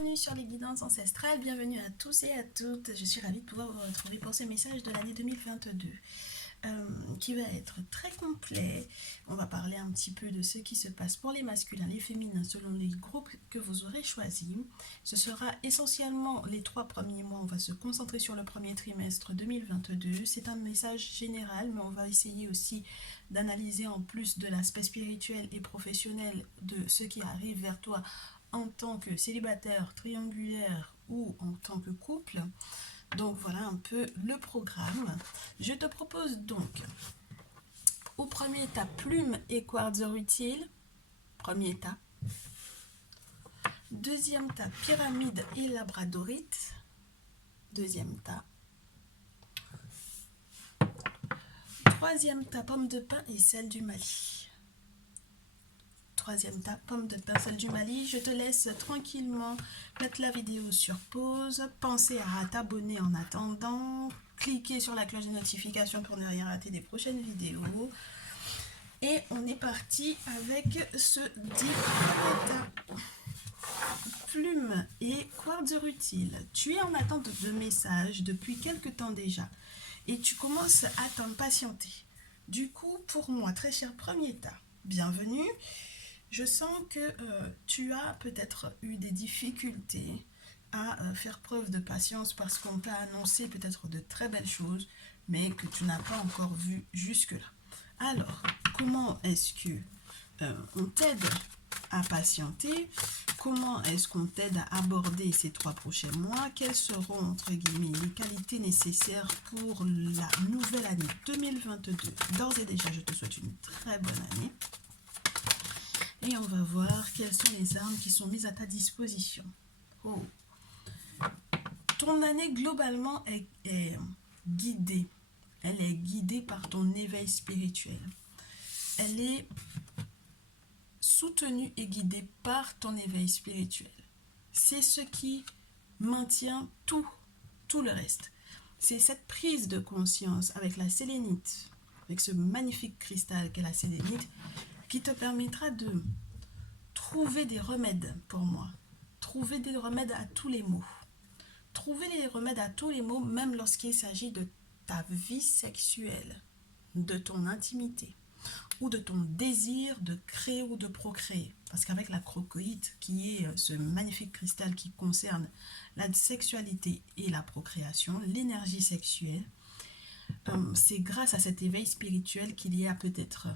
bienvenue sur les guidances ancestrales, bienvenue à tous et à toutes. Je suis ravie de pouvoir vous retrouver pour ce message de l'année 2022 qui va être très complet. On va parler un petit peu de ce qui se passe pour les masculins, les féminins selon les groupes que vous aurez choisis. Ce sera essentiellement les 3 premiers mois, on va se concentrer sur le premier trimestre 2022. C'est un message général, mais on va essayer aussi d'analyser en plus de l'aspect spirituel et professionnel de ce qui arrive vers toi en tant que célibataire, triangulaire ou en tant que couple. Donc voilà un peu le programme. Je te propose donc au premier tas plume et quartz utile. Premier tas. Deuxième tas pyramide et labradorite. Deuxième tas. Troisième tas pomme de pin et sel du Mali. Troisième tas, pomme de pin, sel du Mali. Je te laisse tranquillement mettre la vidéo sur pause. Pensez à t'abonner en attendant. Cliquez sur la cloche de notification pour ne rien rater des prochaines vidéos. Et on est parti avec ce 10 tas. Plume et quartz utile. Tu es en attente de messages depuis quelque temps déjà. Et tu commences à t'impatienter. Du coup, pour moi, très cher premier tas, bienvenue. Je sens que tu as peut-être eu des difficultés à faire preuve de patience parce qu'on t'a annoncé peut-être de très belles choses, mais que tu n'as pas encore vu jusque-là. Alors, comment est-ce que on t'aide à patienter? Comment est-ce qu'on t'aide à aborder ces 3 prochains mois? Quelles seront, entre guillemets, les qualités nécessaires pour la nouvelle année 2022? D'ores et déjà, je te souhaite une très bonne année. Et on va voir quelles sont les armes qui sont mises à ta disposition. Oh. Ton année globalement est guidée. Elle est guidée par ton éveil spirituel. Elle est soutenue et guidée par ton éveil spirituel. C'est ce qui maintient tout le reste. C'est cette prise de conscience avec la sélénite, avec ce magnifique cristal qu'est la sélénite, qui te permettra de trouver des remèdes pour moi. Trouver des remèdes à tous les maux. Trouver les remèdes à tous les maux, même lorsqu'il s'agit de ta vie sexuelle, de ton intimité, ou de ton désir de créer ou de procréer. Parce qu'avec la crocoïte, qui est ce magnifique cristal qui concerne la sexualité et la procréation, l'énergie sexuelle, c'est grâce à cet éveil spirituel qu'il y a peut-être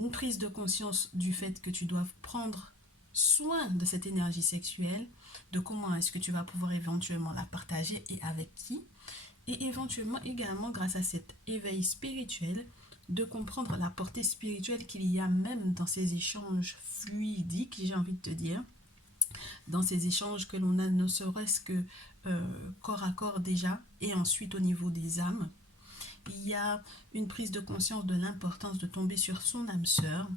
une prise de conscience du fait que tu dois prendre soin de cette énergie sexuelle, de comment est-ce que tu vas pouvoir éventuellement la partager et avec qui, et éventuellement également grâce à cet éveil spirituel, de comprendre la portée spirituelle qu'il y a même dans ces échanges fluidiques, j'ai envie de te dire, dans ces échanges que l'on a ne serait-ce que corps à corps déjà, et ensuite au niveau des âmes. Il y a une prise de conscience de l'importance de tomber sur son âme sœur.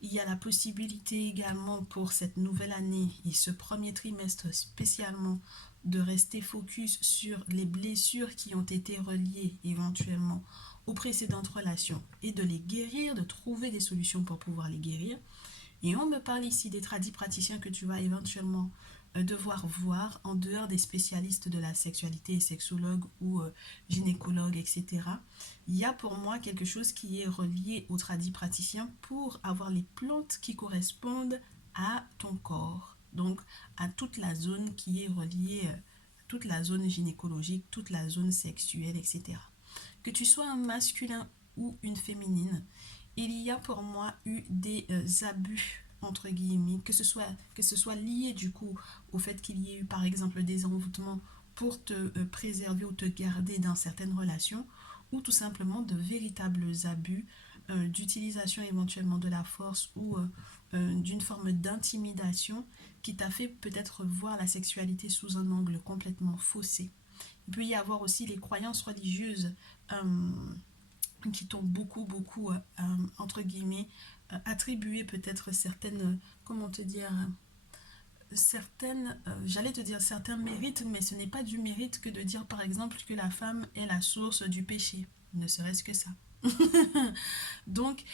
Il y a la possibilité également pour cette nouvelle année et ce premier trimestre spécialement de rester focus sur les blessures qui ont été reliées éventuellement aux précédentes relations et de les guérir, de trouver des solutions pour pouvoir les guérir. Et on me parle ici des tradis praticiens que tu vas éventuellement devoir voir en dehors des spécialistes de la sexualité et sexologues ou gynécologues, etc. Il y a pour moi quelque chose qui est relié aux tradis praticiens pour avoir les plantes qui correspondent à ton corps. Donc à toute la zone qui est reliée, toute la zone gynécologique, toute la zone sexuelle, etc. Que tu sois un masculin ou une féminine, il y a pour moi eu des abus entre guillemets, que ce soit lié du coup au fait qu'il y ait eu par exemple des envoûtements pour te préserver ou te garder dans certaines relations, ou tout simplement de véritables abus d'utilisation éventuellement de la force ou d'une forme d'intimidation qui t'a fait peut-être voir la sexualité sous un angle complètement faussé. Il peut y avoir aussi les croyances religieuses qui t'ont beaucoup, entre guillemets, attribué peut-être certaines, comment te dire, certaines, j'allais te dire certains mérites, mais ce n'est pas du mérite que de dire par exemple que la femme est la source du péché, ne serait-ce que ça. Donc,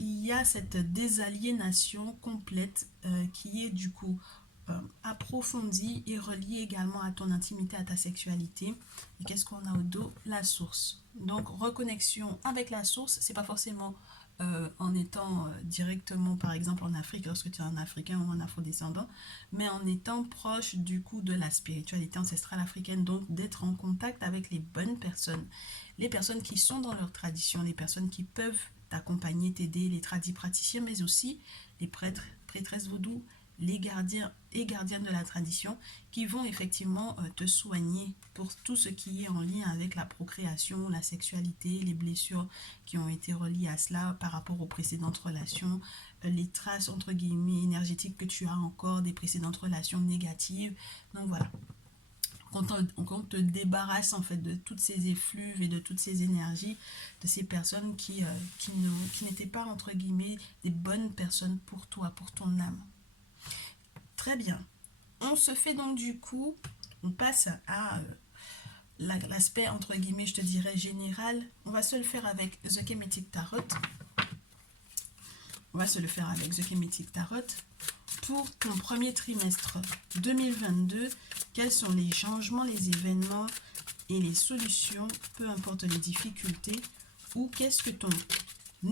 il y a cette désaliénation complète qui est du coup approfondie et reliée également à ton intimité, à ta sexualité. Et qu'est-ce qu'on a au dos? La source. Donc reconnexion avec la source, c'est pas forcément en étant directement par exemple en Afrique lorsque tu es un Africain ou un Afrodescendant, mais en étant proche du coup de la spiritualité ancestrale africaine, donc d'être en contact avec les bonnes personnes, les personnes qui sont dans leur tradition, les personnes qui peuvent t'accompagner, t'aider, les praticiens, mais aussi les prêtres, prêtresses vaudou, les gardiens et gardiennes de la tradition qui vont effectivement te soigner pour tout ce qui est en lien avec la procréation, la sexualité, les blessures qui ont été reliées à cela par rapport aux précédentes relations, les traces entre guillemets énergétiques que tu as encore des précédentes relations négatives. Donc voilà, qu'on te débarrasse en fait de toutes ces effluves et de toutes ces énergies, de ces personnes qui n'étaient pas entre guillemets des bonnes personnes pour toi, pour ton âme. Très bien. On se fait donc du coup, on passe à l'aspect entre guillemets, je te dirais général. On va se le faire avec The Kemetic Tarot. On va se le faire avec The Kemetic Tarot. Pour ton premier trimestre 2022, quels sont les changements, les événements et les solutions, peu importe les difficultés, ou qu'est-ce que ton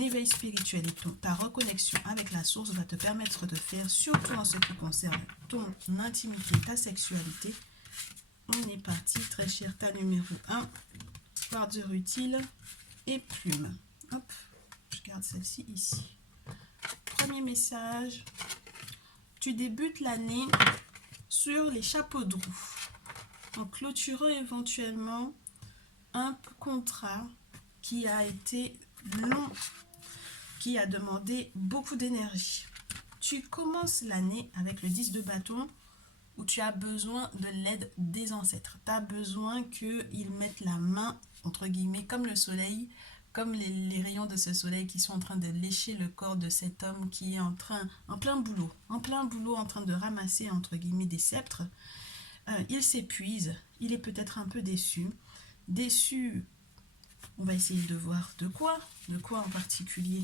éveil spirituel et ta reconnexion avec la source va te permettre de faire, surtout en ce qui concerne ton intimité, ta sexualité. On est parti, très cher, tas numéro 1, quart-d'heure utile et plume. Hop, je garde celle-ci ici. Premier message. Tu débutes l'année sur les chapeaux de roue, en clôturant éventuellement un contrat qui a été long, qui a demandé beaucoup d'énergie. Tu commences l'année avec le 10 de bâton où tu as besoin de l'aide des ancêtres. Tu as besoin qu'ils mettent la main, entre guillemets, comme le soleil, comme les rayons de ce soleil qui sont en train de lécher le corps de cet homme qui est en plein boulot, en train de ramasser, entre guillemets, des sceptres. Il s'épuise, il est peut-être un peu déçu. Déçu, on va essayer de voir de quoi en particulier.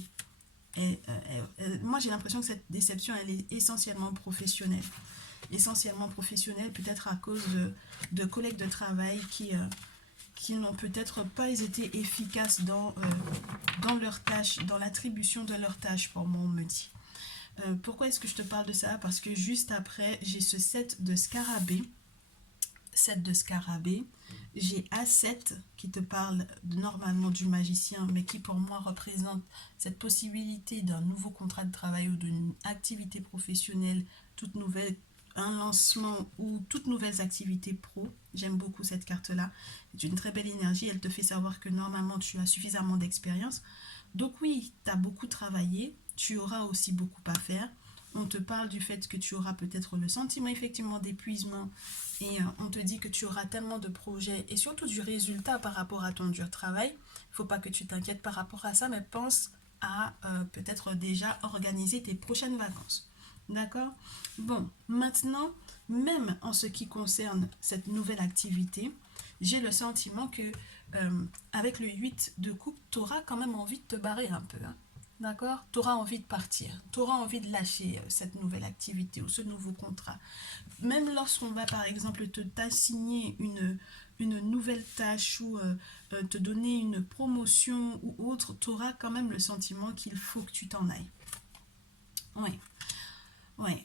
Moi, j'ai l'impression que cette déception, elle est essentiellement professionnelle. Essentiellement professionnelle, peut-être à cause de collègues de travail qui n'ont peut-être pas été efficaces dans leurs tâches, dans l'attribution de leurs tâches, pour moi, on me dit. Pourquoi est-ce que je te parle de ça? Parce que juste après, j'ai ce 7 de scarabée. 7 de scarabée. J'ai A7 qui te parle normalement du magicien, mais qui pour moi représente cette possibilité d'un nouveau contrat de travail ou d'une activité professionnelle toute nouvelle, un lancement ou toutes nouvelles activités pro. J'aime beaucoup cette carte-là. C'est une très belle énergie. Elle te fait savoir que normalement tu as suffisamment d'expérience. Donc oui, tu as beaucoup travaillé. Tu auras aussi beaucoup à faire. On te parle du fait que tu auras peut-être le sentiment effectivement d'épuisement et on te dit que tu auras tellement de projets et surtout du résultat par rapport à ton dur travail. Il ne faut pas que tu t'inquiètes par rapport à ça, mais pense à peut-être déjà organiser tes prochaines vacances. D'accord? Bon, maintenant, même en ce qui concerne cette nouvelle activité, j'ai le sentiment que avec le 8 de coupe, tu auras quand même envie de te barrer un peu. Hein. D'accord? Tu auras envie de partir. Tu auras envie de lâcher cette nouvelle activité ou ce nouveau contrat. Même lorsqu'on va par exemple t'assigner une nouvelle tâche ou te donner une promotion ou autre, tu auras quand même le sentiment qu'il faut que tu t'en ailles. Oui. Ouais,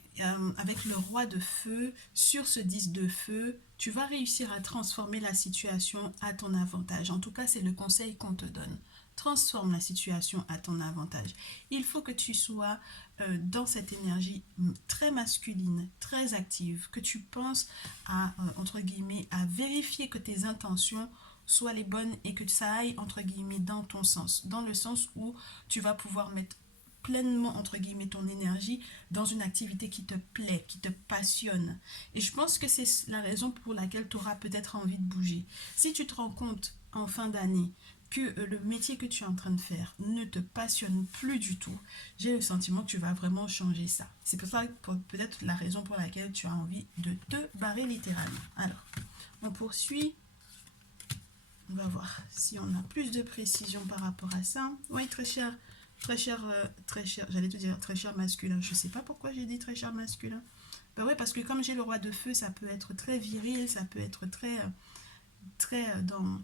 avec le roi de feu, sur ce 10 de feu, tu vas réussir à transformer la situation à ton avantage. En tout cas, c'est le conseil qu'on te donne. Transforme la situation à ton avantage. Il faut que tu sois dans cette énergie très masculine, très active, que tu penses à, entre guillemets, à vérifier que tes intentions soient les bonnes et que ça aille, entre guillemets, dans ton sens. Dans le sens où tu vas pouvoir mettre pleinement, entre guillemets, ton énergie dans une activité qui te plaît, qui te passionne. Et je pense que c'est la raison pour laquelle tu auras peut-être envie de bouger. Si tu te rends compte en fin d'année que le métier que tu es en train de faire ne te passionne plus du tout, j'ai le sentiment que tu vas vraiment changer ça. C'est peut-être la raison pour laquelle tu as envie de te barrer littéralement. Alors, on poursuit. On va voir si on a plus de précision par rapport à ça. Oui, très cher, j'allais te dire très cher masculin. Je ne sais pas pourquoi j'ai dit très cher masculin. Ben ouais, parce que comme j'ai le roi de feu, ça peut être très viril, ça peut être très dans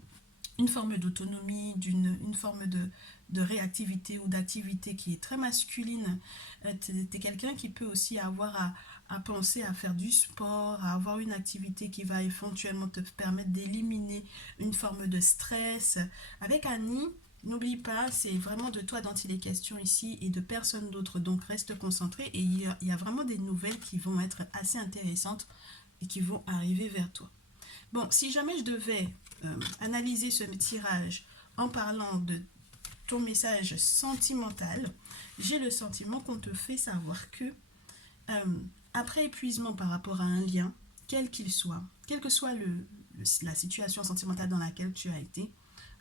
une forme d'autonomie, une forme de réactivité ou d'activité qui est très masculine. Tu es quelqu'un qui peut aussi avoir à penser à faire du sport, à avoir une activité qui va éventuellement te permettre d'éliminer une forme de stress. Avec Annie, n'oublie pas, c'est vraiment de toi dont il est question ici et de personne d'autre. Donc reste concentré et il y a vraiment des nouvelles qui vont être assez intéressantes et qui vont arriver vers toi. Bon, si jamais je devais analyser ce tirage en parlant de ton message sentimental, j'ai le sentiment qu'on te fait savoir que euh, après épuisement par rapport à un lien, quel qu'il soit, quelle que soit la situation sentimentale dans laquelle tu as été,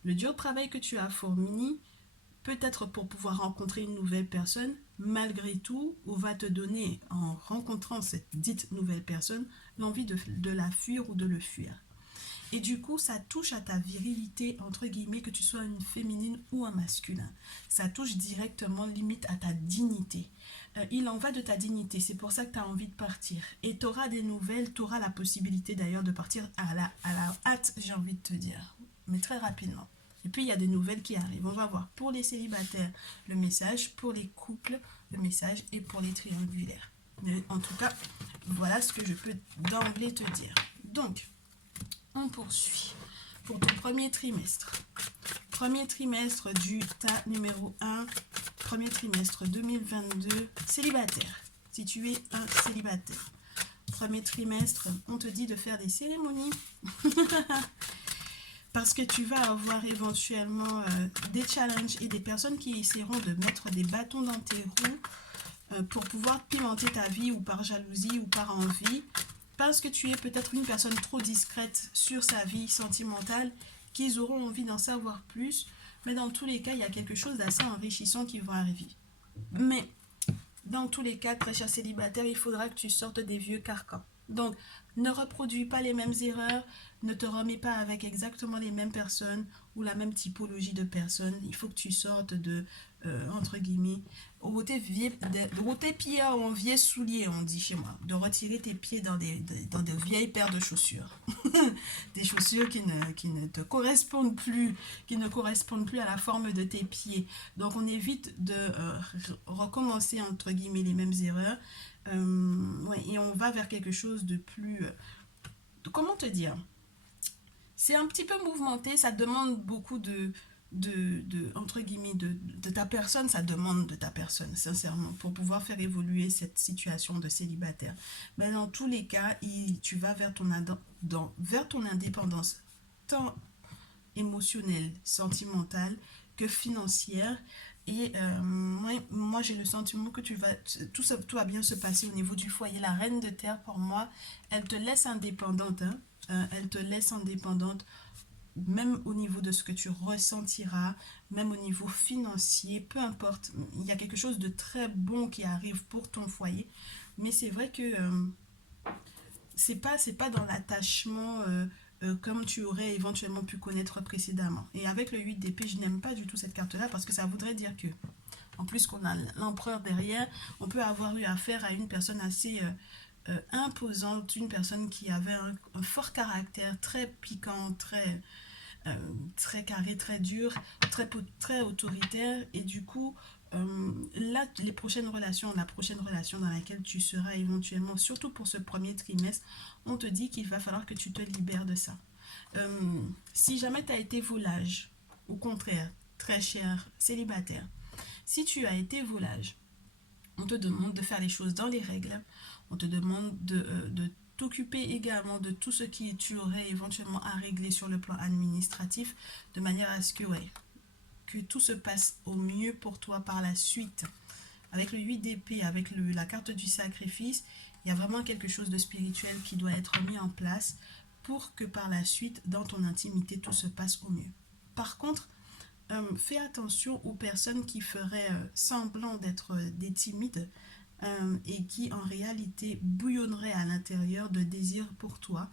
le dur travail que tu as fourni, peut-être pour pouvoir rencontrer une nouvelle personne, malgré tout, on va te donner, en rencontrant cette dite nouvelle personne, l'envie de la fuir ou de le fuir. Et du coup, ça touche à ta virilité, entre guillemets, que tu sois une féminine ou un masculin. Ça touche directement, limite, à ta dignité. Il en va de ta dignité, c'est pour ça que tu as envie de partir. Et tu auras des nouvelles, tu auras la possibilité d'ailleurs de partir à la hâte, j'ai envie de te dire, mais très rapidement. Et puis, il y a des nouvelles qui arrivent. On va voir pour les célibataires le message, pour les couples le message et pour les triangulaires. Mais en tout cas, voilà ce que je peux d'emblée te dire. Donc, on poursuit pour ton premier trimestre. Premier trimestre du tas numéro 1, premier trimestre 2022, célibataire. Si tu es un célibataire. Premier trimestre, on te dit de faire des cérémonies. Parce que tu vas avoir éventuellement des challenges et des personnes qui essaieront de mettre des bâtons dans tes roues pour pouvoir pimenter ta vie ou par jalousie ou par envie. Parce que tu es peut-être une personne trop discrète sur sa vie sentimentale, qu'ils auront envie d'en savoir plus. Mais dans tous les cas, il y a quelque chose d'assez enrichissant qui va arriver. Mais dans tous les cas, très cher célibataire, il faudra que tu sortes des vieux carcans. Donc, ne reproduis pas les mêmes erreurs, ne te remets pas avec exactement les mêmes personnes ou la même typologie de personnes. Il faut que tu sortes de, entre guillemets, ôter pieds en vieux souliers, on dit chez moi. De retirer tes pieds dans des vieilles paires de chaussures. Des chaussures qui ne te correspondent plus, qui ne correspondent plus à la forme de tes pieds. Donc, on évite de recommencer, entre guillemets, les mêmes erreurs. Ouais, et on va vers quelque chose de plus... comment te dire? C'est un petit peu mouvementé, ça demande beaucoup entre guillemets, de ta personne, ça demande de ta personne, sincèrement, pour pouvoir faire évoluer cette situation de célibataire. Mais dans tous les cas, tu vas vers vers ton indépendance, tant émotionnelle, sentimentale que financière. Et moi, j'ai le sentiment que tout va bien se passer au niveau du foyer. La reine de terre, pour moi, elle te laisse indépendante. Hein. Elle te laisse indépendante, même au niveau de ce que tu ressentiras, même au niveau financier, peu importe. Il y a quelque chose de très bon qui arrive pour ton foyer. Mais c'est vrai que c'est pas dans l'attachement comme tu aurais éventuellement pu connaître précédemment. Et avec le 8 d'épée, je n'aime pas du tout cette carte-là parce que ça voudrait dire que, en plus qu'on a l'empereur derrière, on peut avoir eu affaire à une personne assez imposante, une personne qui avait un fort caractère, très piquant, très carré, très dur, très autoritaire. Et du coup, là, la prochaine relation dans laquelle tu seras éventuellement, surtout pour ce premier trimestre, on te dit qu'il va falloir que tu te libères de ça. Si jamais tu as été volage, au contraire, très cher célibataire, si tu as été volage, on te demande de faire les choses dans les règles, on te demande de t'occuper également de tout ce qui tu aurais éventuellement à régler sur le plan administratif, de manière à ce que tout se passe au mieux pour toi par la suite. Avec le 8 d'épée, avec la carte du sacrifice, il y a vraiment quelque chose de spirituel qui doit être mis en place pour que par la suite, dans ton intimité, tout se passe au mieux. Par contre, fais attention aux personnes qui feraient semblant d'être des timides et qui en réalité bouillonneraient à l'intérieur de désir pour toi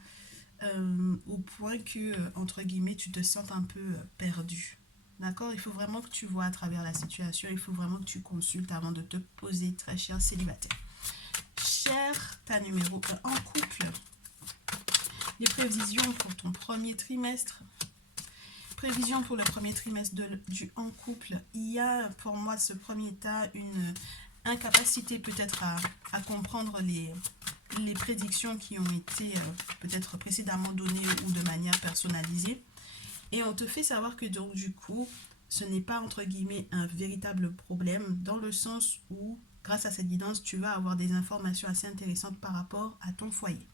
au point que, entre guillemets, tu te sens un peu perdu. D'accord? Il faut vraiment que tu vois à travers la situation, il faut vraiment que tu consultes avant de te poser, très cher célibataire. cher, ta numéro 1 en couple. Les prévisions pour ton premier trimestre. Prévision pour le premier trimestre du en couple. Il y a pour moi ce premier tas une incapacité peut-être à comprendre les prédictions qui ont été peut-être précédemment données ou de manière personnalisée. Et on te fait savoir que donc du coup, ce n'est pas entre guillemets un véritable problème dans le sens où grâce à cette guidance, tu vas avoir des informations assez intéressantes par rapport à ton foyer.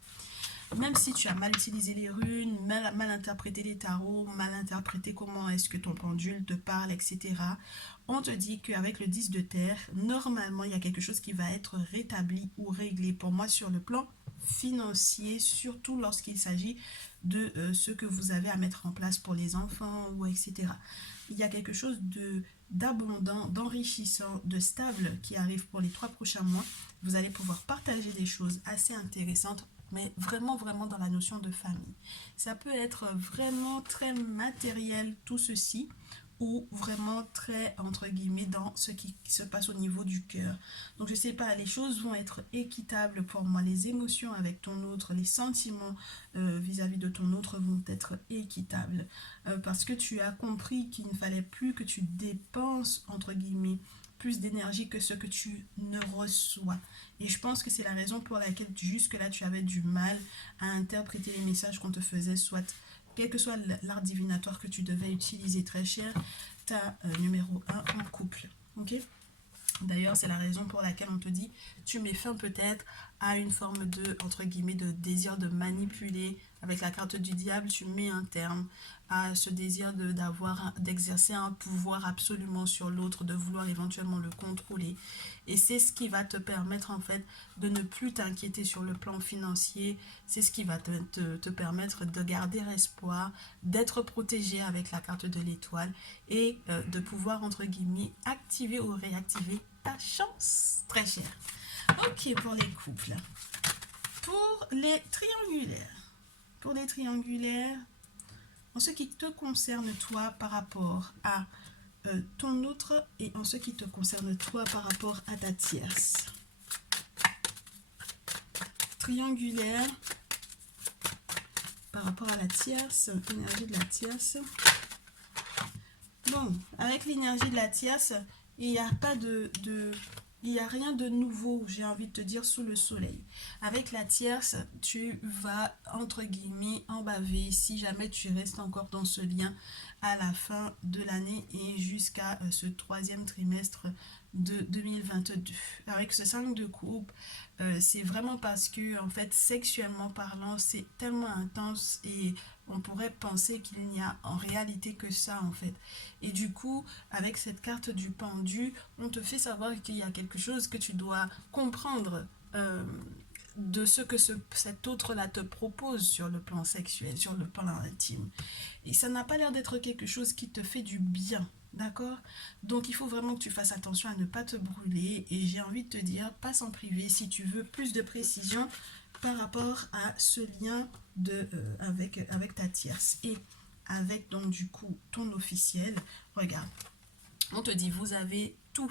Même si tu as mal utilisé les runes, mal interprété les tarots, mal interprété comment est-ce que ton pendule te parle, etc. On te dit qu'avec le 10 de terre, normalement, il y a quelque chose qui va être rétabli ou réglé pour moi sur le plan financier, surtout lorsqu'il s'agit de ce que vous avez à mettre en place pour les enfants, ou etc. Il y a quelque chose d'abondant, d'enrichissant, de stable qui arrive pour les 3 prochains mois. Vous allez pouvoir partager des choses assez intéressantes, mais vraiment, vraiment dans la notion de famille. Ça peut être vraiment très matériel, tout ceci, ou vraiment très, entre guillemets, dans ce qui se passe au niveau du cœur. Donc, je sais pas, les choses vont être équitables pour moi. Les émotions avec ton autre, les sentiments vis-à-vis de ton autre vont être équitables. Parce que tu as compris qu'il ne fallait plus que tu dépenses, entre guillemets, plus d'énergie que ce que tu ne reçois. Et je pense que c'est la raison pour laquelle jusque-là, tu avais du mal à interpréter les messages qu'on te faisait, soit quel que soit l'art divinatoire que tu devais utiliser, très cher, tu as numéro 1 en couple. Ok? D'ailleurs, c'est la raison pour laquelle on te dit, tu mets fin peut-être à une forme de, entre guillemets, de désir de manipuler. Avec la carte du diable, tu mets un terme à ce désir d'exercer un pouvoir absolument sur l'autre, de vouloir éventuellement le contrôler. Et c'est ce qui va te permettre en fait de ne plus t'inquiéter sur le plan financier. C'est ce qui va te permettre de garder espoir, d'être protégé avec la carte de l'étoile et de pouvoir, entre guillemets, activer ou réactiver ta chance. Très cher. Ok, pour les couples. Pour les triangulaires. Pour les triangulaires, en ce qui te concerne toi par rapport à ton autre et en ce qui te concerne toi par rapport à ta tierce. Triangulaire par rapport à la tierce, l'énergie de la tierce. Bon, avec l'énergie de la tierce, il n'y a pas il n'y a rien de nouveau, j'ai envie de te dire, sous le soleil. Avec la tierce, tu vas, entre guillemets, en baver si jamais tu restes encore dans ce lien à la fin de l'année et jusqu'à ce 3e trimestre de 2022. Avec ce 5 de coupe, c'est vraiment parce que, en fait, sexuellement parlant, c'est tellement intense et on pourrait penser qu'il n'y a en réalité que ça, en fait. Et du coup, avec cette carte du pendu, on te fait savoir qu'il y a quelque chose que tu dois comprendre de ce que cet autre-là te propose sur le plan sexuel, sur le plan intime. Et ça n'a pas l'air d'être quelque chose qui te fait du bien, d'accord? Donc il faut vraiment que tu fasses attention à ne pas te brûler. Et j'ai envie de te dire, passe en privé si tu veux plus de précision par rapport à ce lien avec ta tierce. Et avec donc du coup ton officiel, regarde, on te dit vous avez tout,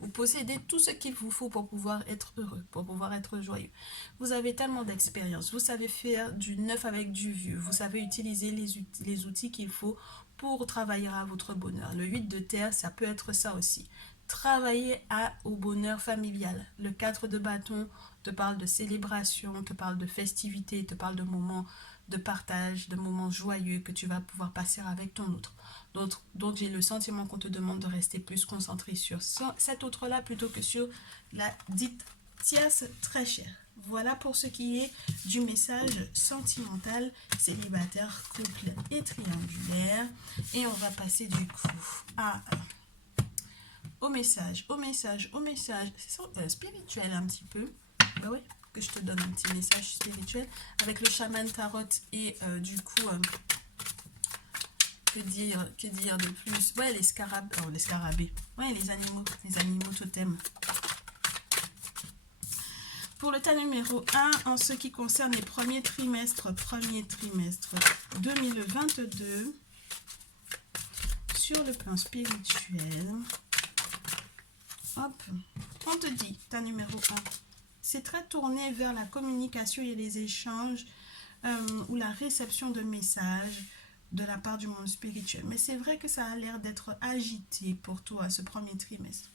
vous possédez tout ce qu'il vous faut pour pouvoir être heureux, pour pouvoir être joyeux. Vous avez tellement d'expérience, vous savez faire du neuf avec du vieux, vous savez utiliser les outils qu'il faut pour travailler à votre bonheur. Le 8 de terre, ça peut être ça aussi. Travailler au bonheur familial. Le 4 de bâton te parle de célébration, te parle de festivité, te parle de moments de partage, de moments joyeux que tu vas pouvoir passer avec ton autre. Donc j'ai le sentiment qu'on te demande de rester plus concentré sur cet autre-là plutôt que sur la dite tierce très chère. Voilà pour ce qui est du message sentimental, célibataire, couple et triangulaire. Et on va passer du coup au message spirituel un petit peu. Ben ouais, que je te donne un petit message spirituel avec le chaman tarot et du coup que dire de plus? Ouais, les scarabées. Ouais, les animaux totems. Pour le tas numéro 1, en ce qui concerne les premier trimestre 2022, sur le plan spirituel, hop, on te dit, tas numéro 1, c'est très tourné vers la communication et les échanges ou la réception de messages de la part du monde spirituel. Mais c'est vrai que ça a l'air d'être agité pour toi ce premier trimestre.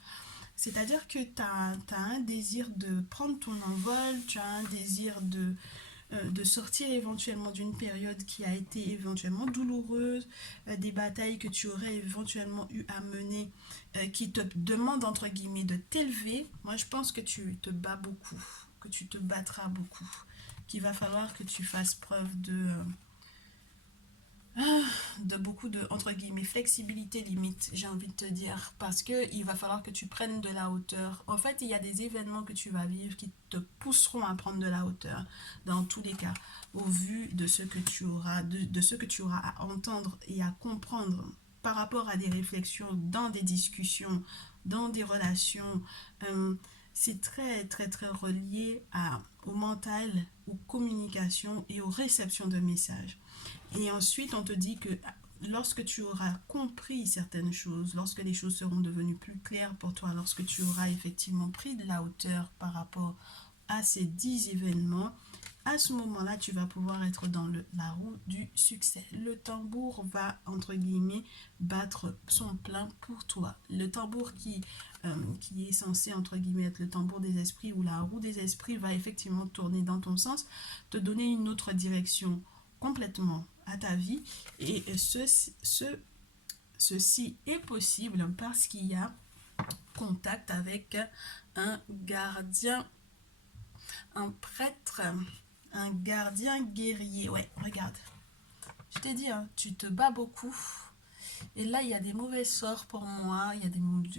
C'est-à-dire que tu as un désir de prendre ton envol, tu as un désir de sortir éventuellement d'une période qui a été éventuellement douloureuse, des batailles que tu aurais éventuellement eu à mener, qui te demandent entre guillemets de t'élever. Moi je pense que tu te bats beaucoup, que tu te battras beaucoup, qu'il va falloir que tu fasses preuve de beaucoup de, entre guillemets, flexibilité limite, j'ai envie de te dire, parce que il va falloir que tu prennes de la hauteur. En fait, il y a des événements que tu vas vivre qui te pousseront à prendre de la hauteur, dans tous les cas, au vu de ce que tu auras, de ce que tu auras à entendre et à comprendre par rapport à des réflexions, dans des discussions, dans des relations. C'est très, très, très relié au mental, aux communications et aux réceptions de messages. Et ensuite, on te dit que lorsque tu auras compris certaines choses, lorsque les choses seront devenues plus claires pour toi, lorsque tu auras effectivement pris de la hauteur par rapport à ces 10 événements, à ce moment-là, tu vas pouvoir être dans la roue du succès. Le tambour va, entre guillemets, battre son plein pour toi. Le tambour qui est censé, entre guillemets, être le tambour des esprits ou la roue des esprits va effectivement tourner dans ton sens, te donner une autre direction complètement à ta vie. Et ceci est possible parce qu'il y a contact avec un gardien, un prêtre, un gardien guerrier. Ouais, regarde. Je t'ai dit, hein, tu te bats beaucoup. Et là, il y a des mauvais sorts pour moi, il y a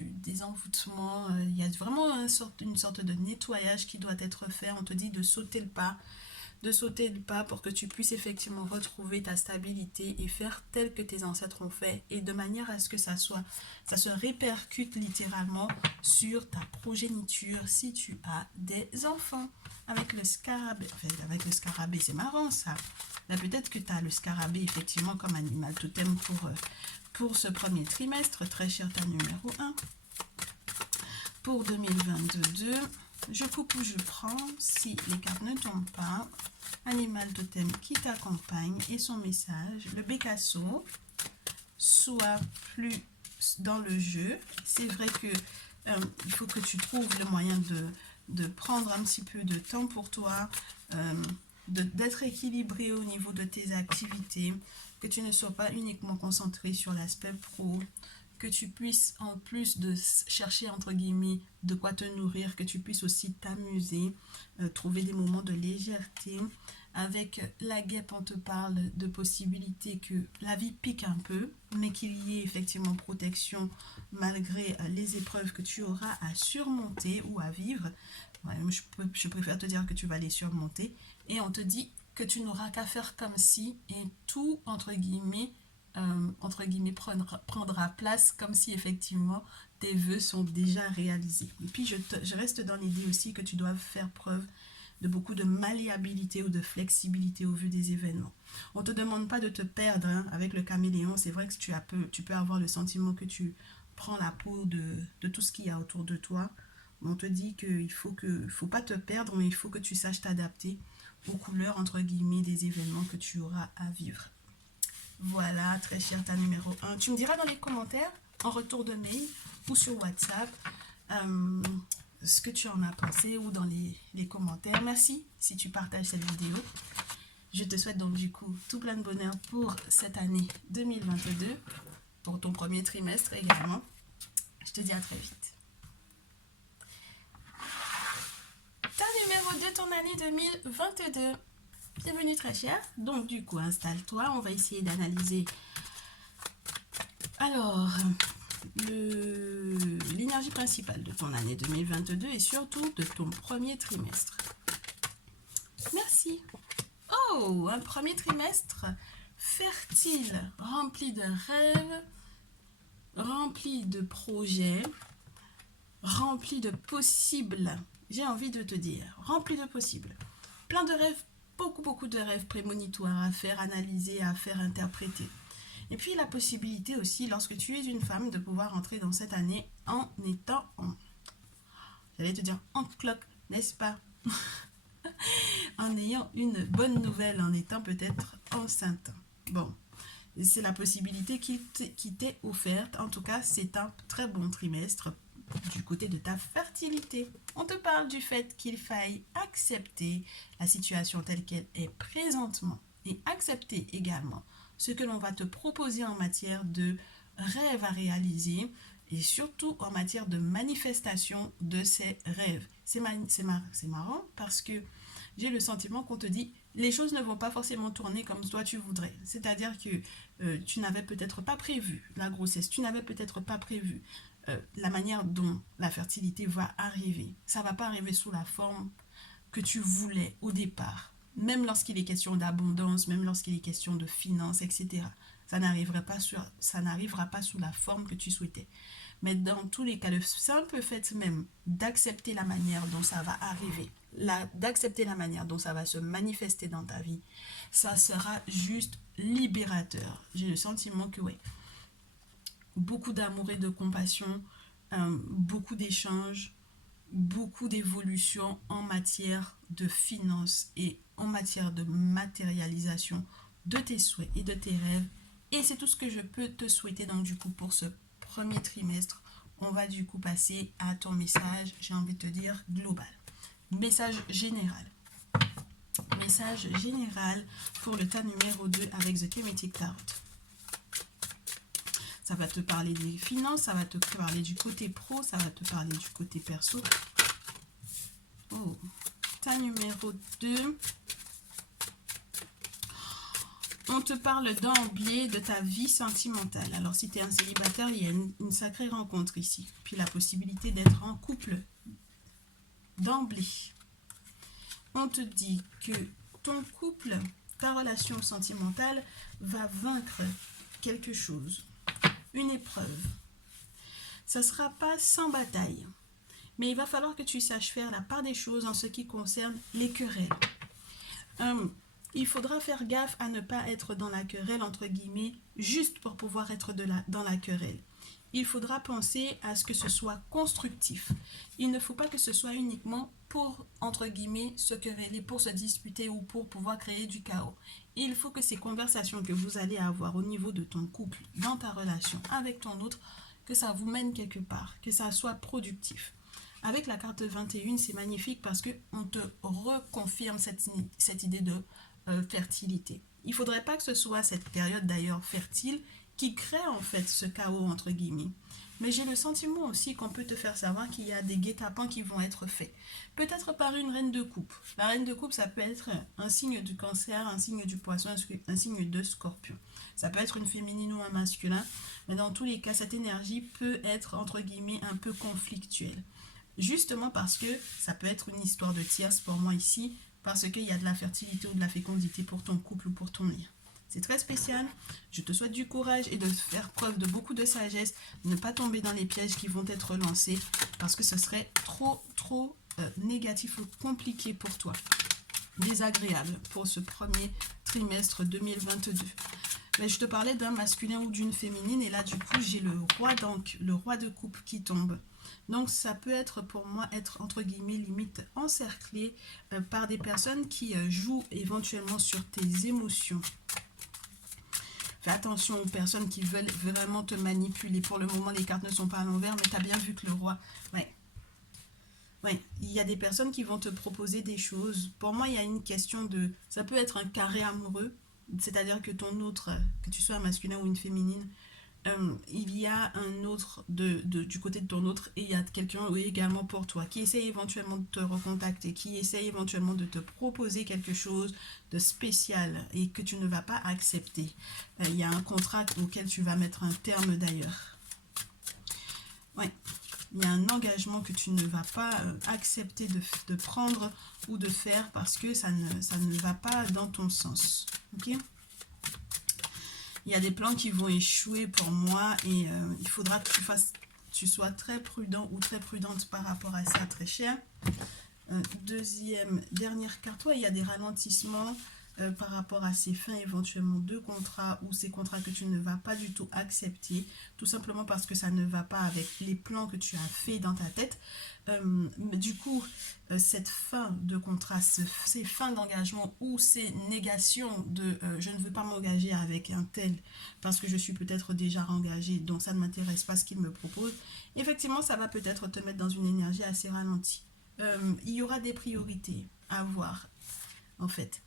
des envoûtements, il y a vraiment une sorte de nettoyage qui doit être fait. On te dit de sauter le pas pour que tu puisses effectivement retrouver ta stabilité et faire tel que tes ancêtres ont fait, et de manière à ce que ça se répercute littéralement sur ta progéniture si tu as des enfants. Avec le scarabée, enfin, avec le scarabée, c'est marrant ça. Là, peut-être que tu as le scarabée effectivement comme animal totem pour ce premier trimestre, très cher ta numéro 1. Pour 2022, je coupe ou je prends si les cartes ne tombent pas. Animal totem qui t'accompagne et son message. Le Bécasso, soit plus dans le jeu. C'est vrai que il faut que tu trouves le moyen de prendre un petit peu de temps pour toi, d'être équilibré au niveau de tes activités, que tu ne sois pas uniquement concentré sur l'aspect pro, que tu puisses, en plus de chercher, entre guillemets, de quoi te nourrir, que tu puisses aussi t'amuser, trouver des moments de légèreté. Avec la guêpe, on te parle de possibilités que la vie pique un peu, mais qu'il y ait effectivement protection malgré les épreuves que tu auras à surmonter ou à vivre. Ouais, je préfère te dire que tu vas les surmonter. Et on te dit que tu n'auras qu'à faire comme si, et tout, entre guillemets, prendra place comme si effectivement tes vœux sont déjà réalisés. Et puis je reste dans l'idée aussi que tu dois faire preuve de beaucoup de malléabilité ou de flexibilité au vu des événements. On ne te demande pas de te perdre hein, avec le caméléon. C'est vrai que tu peux avoir le sentiment que tu prends la peau de tout ce qu'il y a autour de toi. On te dit qu'il faut pas te perdre, mais il faut que tu saches t'adapter aux couleurs, entre guillemets, des événements que tu auras à vivre. Voilà, très cher ta numéro 1. Tu me diras dans les commentaires, en retour de mail ou sur WhatsApp, ce que tu en as pensé ou dans les commentaires. Merci si tu partages cette vidéo. Je te souhaite donc du coup tout plein de bonheur pour cette année 2022, pour ton premier trimestre également. Je te dis à très vite. Ta numéro 2, ton année 2022. Bienvenue très cher. Donc du coup, installe-toi. On va essayer d'analyser. Alors, l'énergie principale de ton année 2022 et surtout de ton premier trimestre. Merci. Oh, un premier trimestre fertile, rempli de rêves, rempli de projets, rempli de possibles. J'ai envie de te dire, rempli de possibles. Plein de rêves, beaucoup de rêves prémonitoires à faire analyser, à faire interpréter. Et puis la possibilité aussi, lorsque tu es une femme, de pouvoir entrer dans cette année en étant, j'allais te dire en cloque, n'est-ce pas? en ayant une bonne nouvelle, en étant peut-être enceinte. Bon, c'est la possibilité qui t'est offerte. En tout cas, c'est un très bon trimestre du côté de ta fertilité. On te parle du fait qu'il faille accepter la situation telle qu'elle est présentement et accepter également ce que l'on va te proposer en matière de rêves à réaliser et surtout en matière de manifestation de ces rêves. C'est marrant parce que j'ai le sentiment qu'on te dit les choses ne vont pas forcément tourner comme toi tu voudrais. C'est-à-dire que tu n'avais peut-être pas prévu la grossesse, tu n'avais peut-être pas prévu la manière dont la fertilité va arriver. Ça ne va pas arriver sous la forme que tu voulais au départ. Même lorsqu'il est question d'abondance, même lorsqu'il est question de finances, etc. Ça n'arrivera pas sous la forme que tu souhaitais. Mais dans tous les cas, le simple fait même d'accepter la manière dont ça va arriver, d'accepter la manière dont ça va se manifester dans ta vie, ça sera juste libérateur. J'ai le sentiment que ouais, beaucoup d'amour et de compassion, beaucoup d'échanges, beaucoup d'évolution en matière de finances et en matière de matérialisation de tes souhaits et de tes rêves. Et c'est tout ce que je peux te souhaiter donc du coup pour ce premier trimestre. On va du coup passer à ton message, j'ai envie de te dire global. Message général. Message général pour le tas numéro 2 avec The Kemetic Tarot. Ça va te parler des finances, ça va te parler du côté pro, ça va te parler du côté perso. Oh, tas numéro 2. On te parle d'emblée de ta vie sentimentale. Alors, si tu es un célibataire, il y a une sacrée rencontre ici. Puis la possibilité d'être en couple d'emblée. On te dit que ton couple, ta relation sentimentale va vaincre quelque chose. Une épreuve. Ça ne sera pas sans bataille. Mais il va falloir que tu saches faire la part des choses en ce qui concerne les querelles. Il faudra faire gaffe à ne pas être dans la querelle, entre guillemets, juste pour pouvoir être dans la querelle. Il faudra penser à ce que ce soit constructif. Il ne faut pas que ce soit uniquement pour, entre guillemets, se quereller, pour se disputer ou pour pouvoir créer du chaos. Il faut que ces conversations que vous allez avoir au niveau de ton couple, dans ta relation avec ton autre, que ça vous mène quelque part, que ça soit productif. Avec la carte 21, c'est magnifique parce qu'on te reconfirme cette idée de fertilité. Il ne faudrait pas que ce soit cette période d'ailleurs fertile qui crée en fait ce chaos entre guillemets. Mais j'ai le sentiment aussi qu'on peut te faire savoir qu'il y a des guet-apens qui vont être faits. Peut-être par une reine de coupe. La reine de coupe, ça peut être un signe du cancer, un signe du poisson, un signe de scorpion. Ça peut être une féminine ou un masculin. Mais dans tous les cas, cette énergie peut être entre guillemets un peu conflictuelle. Justement parce que ça peut être une histoire de tierce pour moi ici, parce qu'il y a de la fertilité ou de la fécondité pour ton couple ou pour ton lien. C'est très spécial. Je te souhaite du courage et de faire preuve de beaucoup de sagesse, de ne pas tomber dans les pièges qui vont être lancés, parce que ce serait trop négatif ou compliqué pour toi. Désagréable pour ce premier trimestre 2022. Mais je te parlais d'un masculin ou d'une féminine, et là du coup j'ai le roi de coupe qui tombe. Donc ça peut être pour moi être entre guillemets limite encerclé par des personnes qui jouent éventuellement sur tes émotions. Fais attention aux personnes qui veulent vraiment te manipuler. Pour le moment les cartes ne sont pas à l'envers, mais tu as bien vu que le roi... Ouais, il y a des personnes qui vont te proposer des choses. Pour moi il y a une question de... Ça peut être un carré amoureux, c'est-à-dire que ton autre, que tu sois un masculin ou une féminine, il y a un autre du côté de ton autre et il y a quelqu'un également pour toi qui essaye éventuellement de te recontacter, qui essaye éventuellement de te proposer quelque chose de spécial et que tu ne vas pas accepter. Il y a un contrat auquel tu vas mettre un terme d'ailleurs. Ouais. Il y a un engagement que tu ne vas pas accepter de prendre ou de faire parce que ça ne va pas dans ton sens. Ok ? Il y a des plans qui vont échouer pour moi et il faudra que tu sois très prudent ou très prudente par rapport à ça, très cher. Dernière carte, ouais, il y a des ralentissements. par rapport à ces fins éventuellement de contrat ou ces contrats que tu ne vas pas du tout accepter, tout simplement parce que ça ne va pas avec les plans que tu as fait dans ta tête. Du coup, cette fin de contrat, ces fins d'engagement ou ces négations de je ne veux pas m'engager avec un tel parce que je suis peut-être déjà engagé, donc ça ne m'intéresse pas ce qu'il me propose, effectivement, ça va peut-être te mettre dans une énergie assez ralentie. Il y aura des priorités à voir, en fait.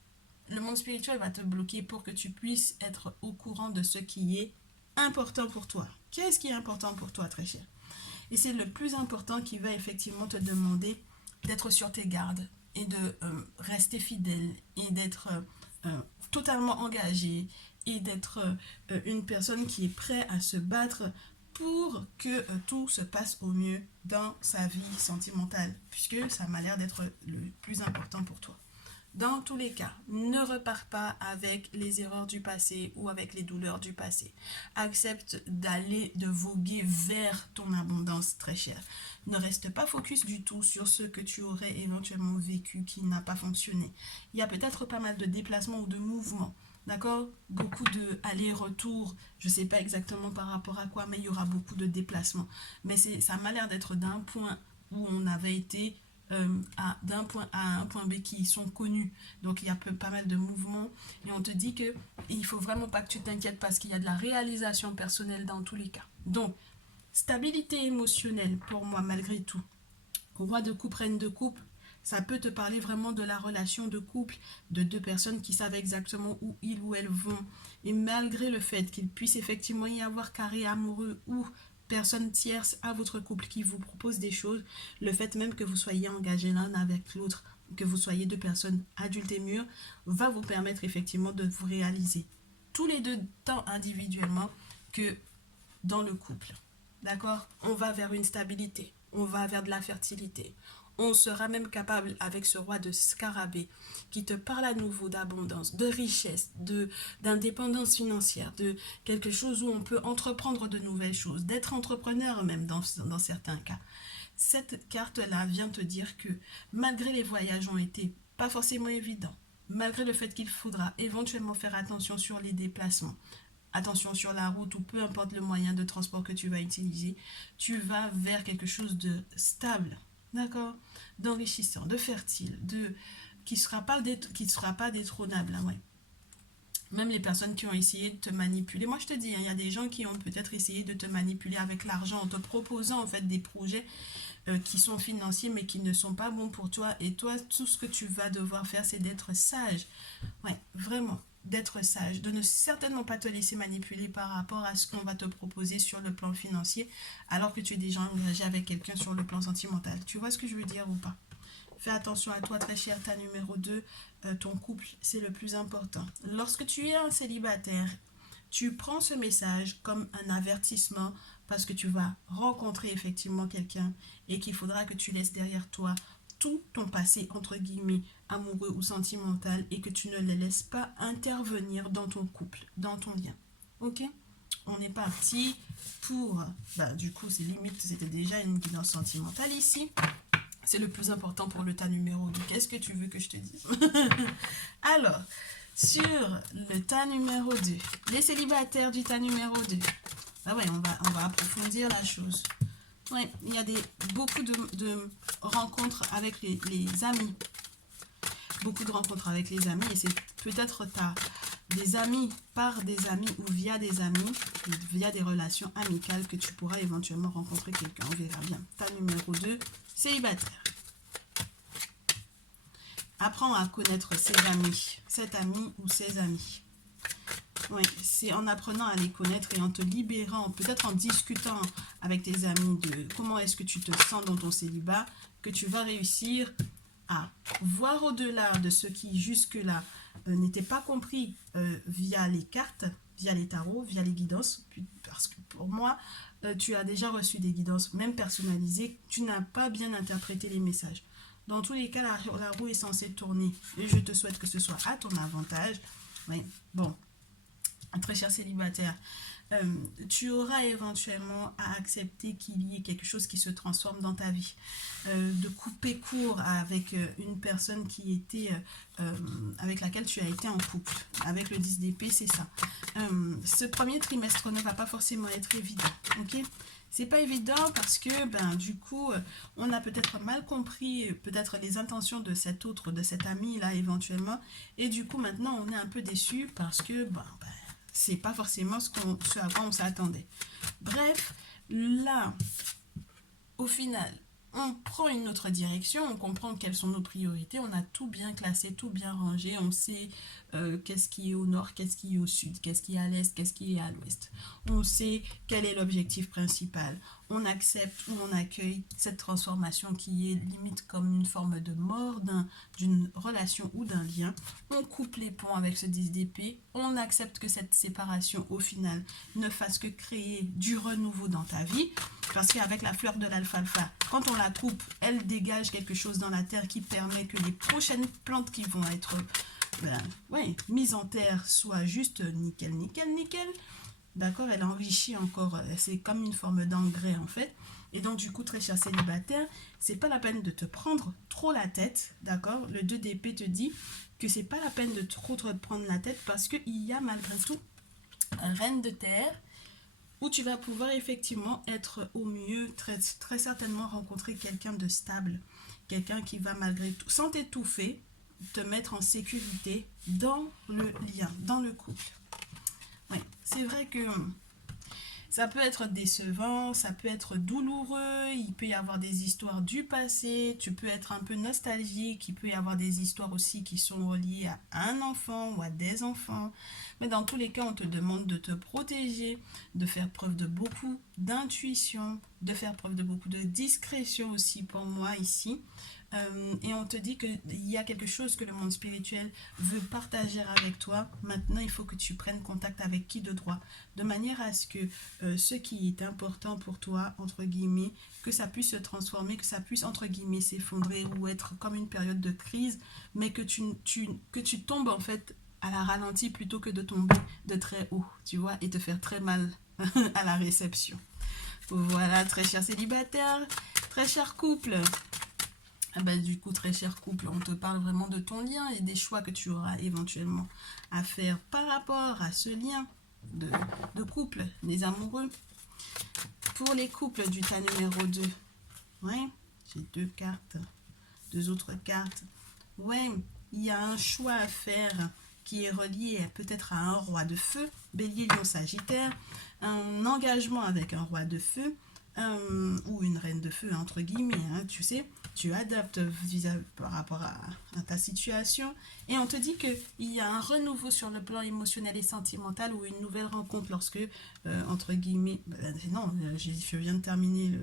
Le monde spirituel va te bloquer pour que tu puisses être au courant de ce qui est important pour toi. Qu'est-ce qui est important pour toi, très cher? Et c'est le plus important qui va effectivement te demander d'être sur tes gardes et de rester fidèle et d'être totalement engagé et d'être une personne qui est prête à se battre pour que tout se passe au mieux dans sa vie sentimentale, puisque ça m'a l'air d'être le plus important pour toi. Dans tous les cas, ne repars pas avec les erreurs du passé ou avec les douleurs du passé. Accepte d'aller, de voguer vers ton abondance, très chère. Ne reste pas focus du tout sur ce que tu aurais éventuellement vécu qui n'a pas fonctionné. Il y a peut-être pas mal de déplacements ou de mouvements. D'accord? Beaucoup de allers-retours. Je ne sais pas exactement par rapport à quoi, mais il y aura beaucoup de déplacements. Mais ça m'a l'air d'être d'un point où on avait été d'un point A à un point B qui sont connus. Donc il y a pas mal de mouvements et on te dit que il faut vraiment pas que tu t'inquiètes parce qu'il y a de la réalisation personnelle dans tous les cas. Donc stabilité émotionnelle pour moi malgré tout. Roi de coupe, reine de coupe, ça peut te parler vraiment de la relation de couple de deux personnes qui savent exactement où ils ou elles vont. Et malgré le fait qu'il puisse effectivement y avoir carré amoureux ou personne tierce à votre couple qui vous propose des choses, le fait même que vous soyez engagés l'un avec l'autre, que vous soyez deux personnes adultes et mûres, va vous permettre effectivement de vous réaliser tous les deux tant individuellement que dans le couple. D'accord? On va vers une stabilité, on va vers de la fertilité. On sera même capable, avec ce roi de scarabée, qui te parle à nouveau d'abondance, de richesse, d'indépendance financière, de quelque chose où on peut entreprendre de nouvelles choses, d'être entrepreneur même dans certains cas. Cette carte-là vient te dire que malgré les voyages ont été pas forcément évidents, malgré le fait qu'il faudra éventuellement faire attention sur les déplacements, attention sur la route ou peu importe le moyen de transport que tu vas utiliser, tu vas vers quelque chose de stable, d'accord, d'enrichissant, de fertile, qui ne sera pas détrônable. Hein, ouais. Même les personnes qui ont essayé de te manipuler. Moi, je te dis, il y a des gens qui ont peut-être essayé de te manipuler avec l'argent en te proposant en fait des projets qui sont financiers mais qui ne sont pas bons pour toi. Et toi, tout ce que tu vas devoir faire, c'est d'être sage. Ouais, vraiment, d'être sage. De ne certainement pas te laisser manipuler par rapport à ce qu'on va te proposer sur le plan financier alors que tu es déjà engagé avec quelqu'un sur le plan sentimental. Tu vois ce que je veux dire ou pas? Fais attention à toi, très cher, ta numéro 2, ton couple, c'est le plus important. Lorsque tu es un célibataire, tu prends ce message comme un avertissement parce que tu vas rencontrer effectivement quelqu'un et qu'il faudra que tu laisses derrière toi tout ton passé, entre guillemets, amoureux ou sentimental et que tu ne les laisses pas intervenir dans ton couple, dans ton lien. Ok? On est parti pour... du coup, c'est limite, c'était déjà une guidance sentimentale ici. C'est le plus important pour le tas numéro 2. Qu'est-ce que tu veux que je te dise? Alors, sur le tas numéro 2, les célibataires du tas numéro 2. Ah ouais, on va approfondir la chose. Ouais, il y a beaucoup de rencontres avec les amis. Beaucoup de rencontres avec les amis. Et c'est peut-être des amis par des amis ou via des amis, via des relations amicales que tu pourras éventuellement rencontrer quelqu'un. On verra bien. Tas numéro 2, célibataire. Apprends à connaître ses amis, cet ami ou ses amis. Oui, c'est en apprenant à les connaître et en te libérant, peut-être en discutant avec tes amis de comment est-ce que tu te sens dans ton célibat, que tu vas réussir à voir au-delà de ce qui jusque-là n'était pas compris via les cartes, via les tarots, via les guidances. Parce que pour moi, tu as déjà reçu des guidances, même personnalisées, tu n'as pas bien interprété les messages. Dans tous les cas, la roue est censée tourner et je te souhaite que ce soit à ton avantage. Oui, bon. très cher célibataire, tu auras éventuellement à accepter qu'il y ait quelque chose qui se transforme dans ta vie. De couper court avec une personne qui était avec laquelle tu as été en couple. Avec le 10 d'épée, c'est ça. Ce premier trimestre ne va pas forcément être évident. Ok, c'est pas évident parce que du coup on a peut-être mal compris peut-être les intentions de cet autre, de cet ami là éventuellement, et du coup maintenant on est un peu déçu parce que c'est pas forcément ce à quoi on s'attendait. Bref, là, au final, on prend une autre direction, on comprend quelles sont nos priorités, on a tout bien classé, tout bien rangé, on sait qu'est-ce qui est au nord, qu'est-ce qui est au sud, qu'est-ce qui est à l'est, qu'est-ce qui est à l'ouest. On sait quel est l'objectif principal. On accepte ou on accueille cette transformation qui est limite comme une forme de mort d'une relation ou d'un lien. On coupe les ponts avec ce 10 d'épée. On accepte que cette séparation, au final, ne fasse que créer du renouveau dans ta vie. Parce qu'avec la fleur de l'alfalfa, quand on la coupe, elle dégage quelque chose dans la terre qui permet que les prochaines plantes qui vont être mise en terre soit juste nickel, nickel, nickel. D'accord, elle enrichit encore, c'est comme une forme d'engrais en fait. Et donc du coup, très cher célibataire, c'est pas la peine de te prendre trop la tête, d'accord. Le 2 d'épée te dit que c'est pas la peine de trop te prendre la tête parce qu'il y a malgré tout un reine de terre où tu vas pouvoir effectivement être au mieux, très, très certainement rencontrer quelqu'un de stable, quelqu'un qui va malgré tout, sans t'étouffer, te mettre en sécurité dans le lien, dans le couple. Oui, c'est vrai que ça peut être décevant, ça peut être douloureux, il peut y avoir des histoires du passé, tu peux être un peu nostalgique, il peut y avoir des histoires aussi qui sont reliées à un enfant ou à des enfants. Mais dans tous les cas, on te demande de te protéger, de faire preuve de beaucoup d'intuition, de faire preuve de beaucoup de discrétion aussi pour moi ici. Et on te dit qu'il y a quelque chose que le monde spirituel veut partager avec toi. Maintenant, il faut que tu prennes contact avec qui de droit, de manière à ce que ce qui est important pour toi, entre guillemets, que ça puisse se transformer, que ça puisse, entre guillemets, s'effondrer ou être comme une période de crise, mais que tu tombes en fait à la ralentie plutôt que de tomber de très haut, tu vois, et te faire très mal à la réception. Voilà, très cher célibataire, très cher couple. Du coup, très cher couple, on te parle vraiment de ton lien et des choix que tu auras éventuellement à faire par rapport à ce lien de couple, des amoureux. Pour les couples du tas numéro 2, ouais, j'ai deux cartes, deux autres cartes. Ouais, il y a un choix à faire qui est relié peut-être à un roi de feu, bélier, lion, sagittaire, un engagement avec un roi de feu, ou une reine de feu, entre guillemets, hein, tu sais, tu adaptes par rapport à ta situation, et on te dit qu'il y a un renouveau sur le plan émotionnel et sentimental ou une nouvelle rencontre lorsque, entre guillemets, non, je viens de terminer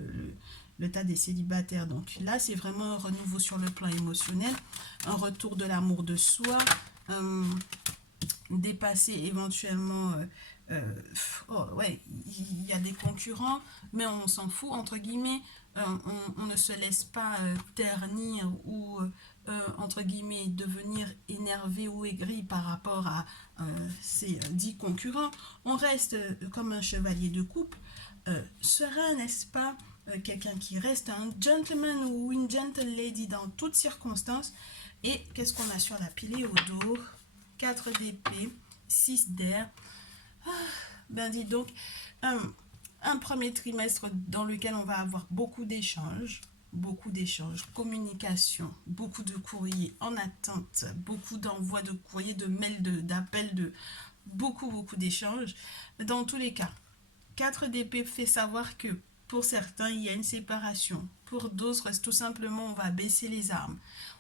le tas des célibataires, donc là c'est vraiment un renouveau sur le plan émotionnel, un retour de l'amour de soi, dépasser éventuellement ouais, il y a des concurrents, mais on s'en fout, entre guillemets, on ne se laisse pas ternir ou entre guillemets devenir énervé ou aigri par rapport à ces dits concurrents. On reste comme un chevalier de coupe, serein, n'est-ce pas, quelqu'un qui reste un gentleman ou une gentle lady dans toutes circonstances. Et qu'est-ce qu'on a sur la pilée au dos? 4 d'épée, 6 d'air. Dis donc, un premier trimestre dans lequel on va avoir beaucoup d'échanges, communication, beaucoup de courriers en attente, beaucoup d'envois de courriers, de mails, d'appels, de beaucoup d'échanges. Dans tous les cas, 4 d'épée fait savoir que pour certains, il y a une séparation. Pour d'autres, tout simplement, on va baisser les armes.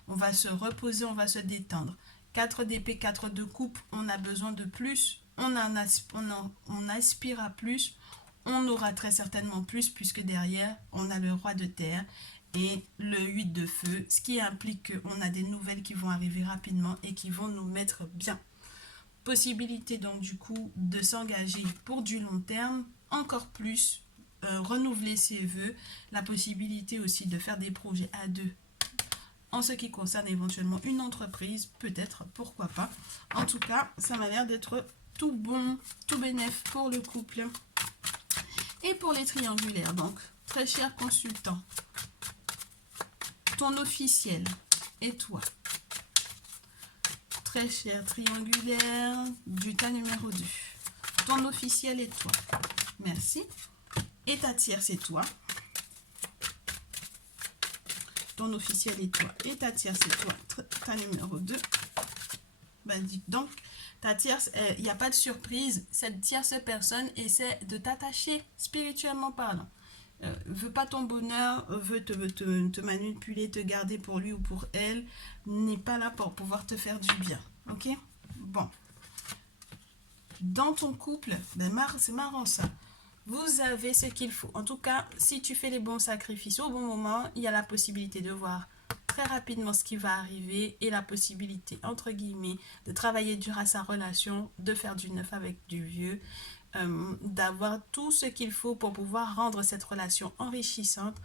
On va se reposer, on va se détendre. 4 d'épée, 4 de coupe, on a besoin de plus. On aspire à plus. On aura très certainement plus puisque derrière, on a le roi de terre et le 8 de feu, ce qui implique qu'on a des nouvelles qui vont arriver rapidement et qui vont nous mettre bien. Possibilité donc du coup de s'engager pour du long terme, encore plus, renouveler ses vœux, la possibilité aussi de faire des projets à deux en ce qui concerne éventuellement une entreprise, peut-être, pourquoi pas. En tout cas, ça m'a l'air d'être tout bon, tout bénéf pour le couple. Et pour les triangulaires, donc, très cher consultant, ton officiel et toi. Très cher triangulaire du tas numéro 2. Ton officiel et toi. Merci. Et ta tierce et toi. Ton officiel et toi. Et ta tierce et toi. Ta numéro 2. Ben, dis donc, ta tierce, il n'y a pas de surprise. Cette tierce personne essaie de t'attacher spirituellement parlant. Veut pas ton bonheur, veut te manipuler, te garder pour lui ou pour elle, n'est pas là pour pouvoir te faire du bien. Ok? Bon. Dans ton couple, ben c'est marrant ça. Vous avez ce qu'il faut. En tout cas, si tu fais les bons sacrifices au bon moment, il y a la possibilité de voir très rapidement ce qui va arriver et la possibilité, entre guillemets, de travailler dur à sa relation, de faire du neuf avec du vieux, d'avoir tout ce qu'il faut pour pouvoir rendre cette relation enrichissante.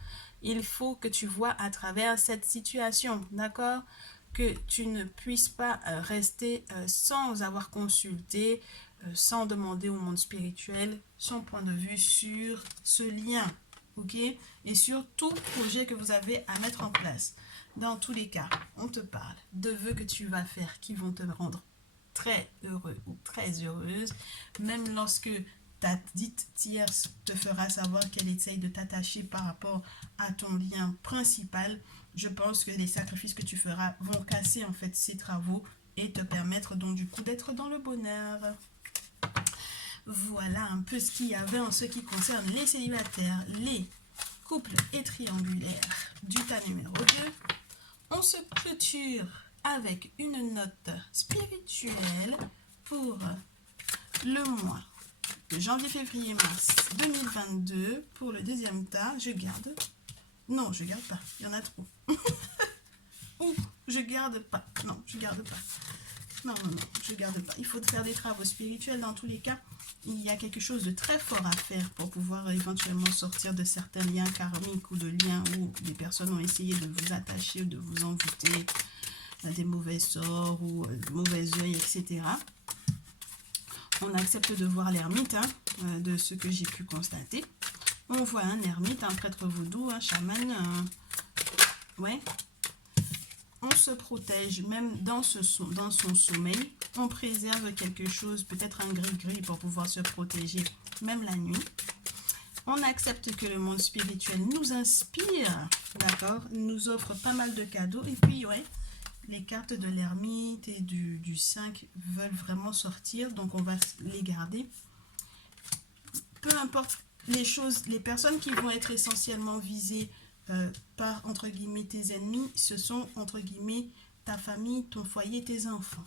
Il faut que tu vois à travers cette situation, d'accord? Que tu ne puisses pas rester sans avoir consulté, sans demander au monde spirituel son point de vue sur ce lien, ok? Et sur tout projet que vous avez à mettre en place. Dans tous les cas, on te parle de vœux que tu vas faire qui vont te rendre très heureux ou très heureuse, même lorsque ta dite tierce te fera savoir qu'elle essaye de t'attacher par rapport à ton lien principal. Je pense que les sacrifices que tu feras vont casser en fait ces travaux et te permettre donc du coup d'être dans le bonheur. Voilà un peu ce qu'il y avait en ce qui concerne les célibataires, les couples et triangulaires du tas numéro 2. On se clôture avec une note spirituelle pour le mois de janvier, février, mars 2022. Pour le deuxième tas, je garde. Non, je garde pas. Il y en a trop. Ou je garde pas. Non, je garde pas. Non, je garde pas. Il faut faire des travaux spirituels dans tous les cas. Il y a quelque chose de très fort à faire pour pouvoir éventuellement sortir de certains liens karmiques ou de liens où des personnes ont essayé de vous attacher ou de vous envoûter à des mauvais sorts ou mauvais œil, etc. On accepte de voir l'ermite, de ce que j'ai pu constater. On voit un ermite, un prêtre vaudou, un chaman. Ouais. On se protège même dans son sommeil. On préserve quelque chose, peut-être un gris-gris pour pouvoir se protéger même la nuit. On accepte que le monde spirituel nous inspire, d'accord, nous offre pas mal de cadeaux. Et puis, ouais, les cartes de l'ermite et du 5 veulent vraiment sortir, donc on va les garder. Peu importe les choses, les personnes qui vont être essentiellement visées par, entre guillemets, tes ennemis, ce sont, entre guillemets, ta famille, ton foyer, tes enfants.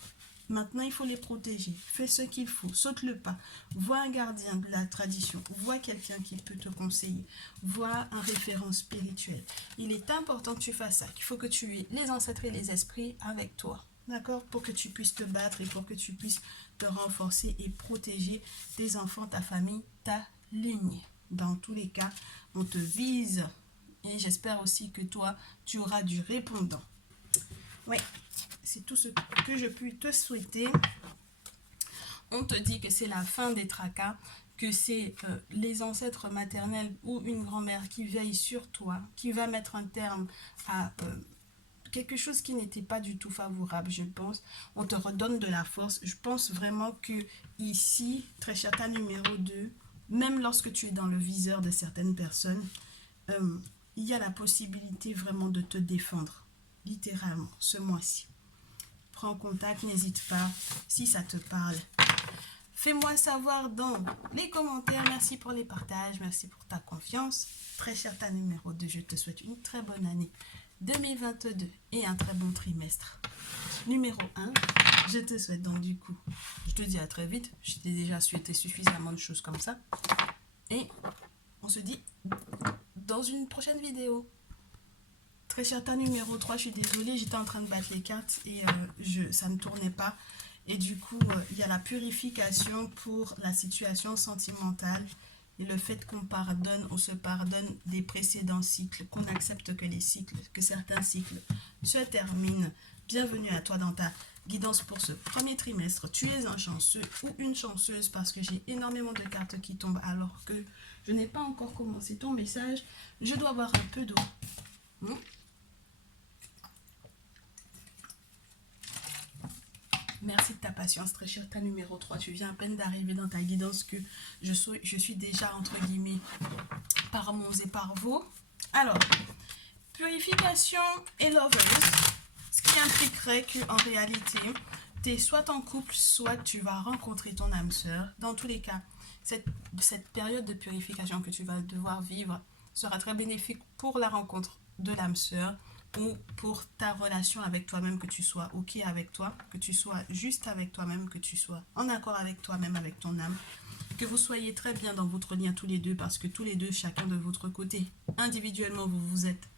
Maintenant, il faut les protéger. Fais ce qu'il faut. Saute le pas. Vois un gardien de la tradition. Vois quelqu'un qui peut te conseiller. Vois un référent spirituel. Il est important que tu fasses ça. Il faut que tu aies les ancêtres et les esprits avec toi. D'accord? Pour que tu puisses te battre et pour que tu puisses te renforcer et protéger tes enfants, ta famille, ta lignée. Dans tous les cas, on te vise. Et j'espère aussi que toi, tu auras du répondant. Oui, c'est tout ce que je puis te souhaiter. On te dit que c'est la fin des tracas, que c'est les ancêtres maternels ou une grand-mère qui veille sur toi, qui va mettre un terme à quelque chose qui n'était pas du tout favorable, je pense. On te redonne de la force. Je pense vraiment que ici, très cher tas numéro 2, même lorsque tu es dans le viseur de certaines personnes, il y a la possibilité vraiment de te défendre, littéralement, ce mois-ci. Prends contact, n'hésite pas, si ça te parle. Fais-moi savoir dans les commentaires. Merci pour les partages, merci pour ta confiance. Très cher tas numéro 2, je te souhaite une très bonne année 2022 et un très bon trimestre. Numéro 1, je te souhaite donc du coup, je te dis à très vite, je t'ai déjà souhaité suffisamment de choses comme ça. Et on se dit dans une prochaine vidéo. Très cher tas numéro 3, je suis désolée, j'étais en train de battre les cartes et ça ne tournait pas. Et du coup, il y a la purification pour la situation sentimentale et le fait qu'on pardonne, on se pardonne des précédents cycles, qu'on accepte que les cycles, que certains cycles se terminent. Bienvenue à toi dans ta guidance pour ce premier trimestre. Tu es un chanceux ou une chanceuse parce que j'ai énormément de cartes qui tombent alors que je n'ai pas encore commencé ton message. Je dois avoir un peu d'eau. Merci de ta patience, très chère. Ta numéro 3, tu viens à peine d'arriver dans ta guidance que je suis déjà, entre guillemets, par mons et par vos. Alors, purification et lovers, ce qui impliquerait qu'en réalité, tu es soit en couple, soit tu vas rencontrer ton âme sœur. Dans tous les cas, cette période de purification que tu vas devoir vivre sera très bénéfique pour la rencontre de l'âme sœur, ou pour ta relation avec toi-même, que tu sois ok avec toi, que tu sois juste avec toi-même, que tu sois en accord avec toi-même, avec ton âme, que vous soyez très bien dans votre lien tous les deux, parce que tous les deux, chacun de votre côté, individuellement, vous vous êtes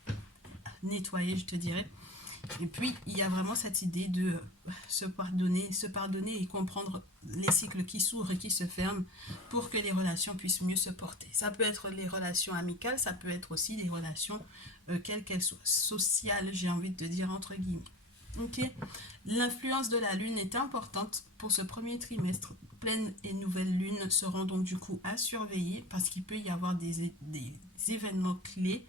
nettoyés, je te dirais. Et puis, il y a vraiment cette idée de se pardonner et comprendre les cycles qui s'ouvrent et qui se ferment pour que les relations puissent mieux se porter. Ça peut être les relations amicales, ça peut être aussi les relations, quelles qu'elles soient, sociales, j'ai envie de te dire, entre guillemets. Ok. L'influence de la lune est importante pour ce premier trimestre. Pleine et nouvelle lune seront donc du coup à surveiller parce qu'il peut y avoir des événements clés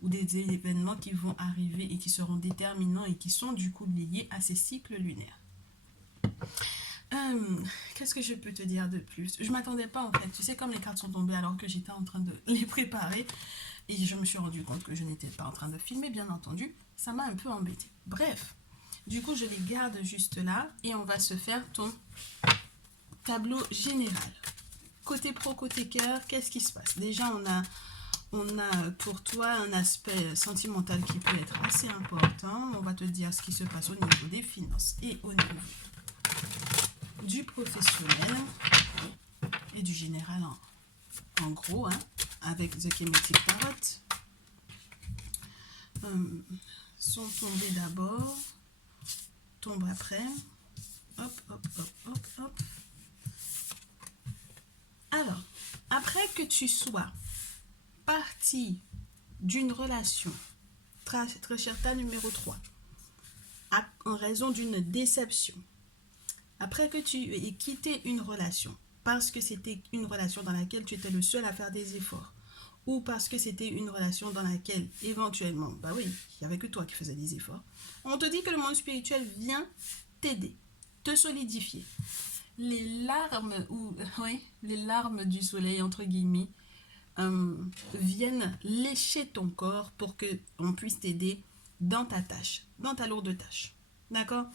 ou des événements qui vont arriver et qui seront déterminants et qui sont du coup liés à ces cycles lunaires. Qu'est-ce que je peux te dire de plus? Je m'attendais pas en fait, tu sais, comme les cartes sont tombées alors que j'étais en train de les préparer et je me suis rendu compte que je n'étais pas en train de filmer, bien entendu, ça m'a un peu embêté. Bref, du coup je les garde juste là et on va se faire ton tableau général. Côté pro, côté cœur, qu'est-ce qui se passe? Déjà on a pour toi un aspect sentimental qui peut être assez important. On va te dire ce qui se passe au niveau des finances et au niveau du professionnel et du général en gros, hein, avec The Kemetic Tarot. Sont tombés d'abord, tombe après. Hop, hop, hop, hop, hop. Alors, après que tu sois partie d'une relation, très, très chère, ta numéro 3, en raison d'une déception, après que tu aies quitté une relation, parce que c'était une relation dans laquelle tu étais le seul à faire des efforts, ou parce que c'était une relation dans laquelle, éventuellement, bah oui, il n'y avait que toi qui faisais des efforts, on te dit que le monde spirituel vient t'aider, te solidifier. Les larmes du soleil, entre guillemets, viennent lécher ton corps pour qu'on puisse t'aider dans ta tâche, dans ta lourde tâche. D'accord?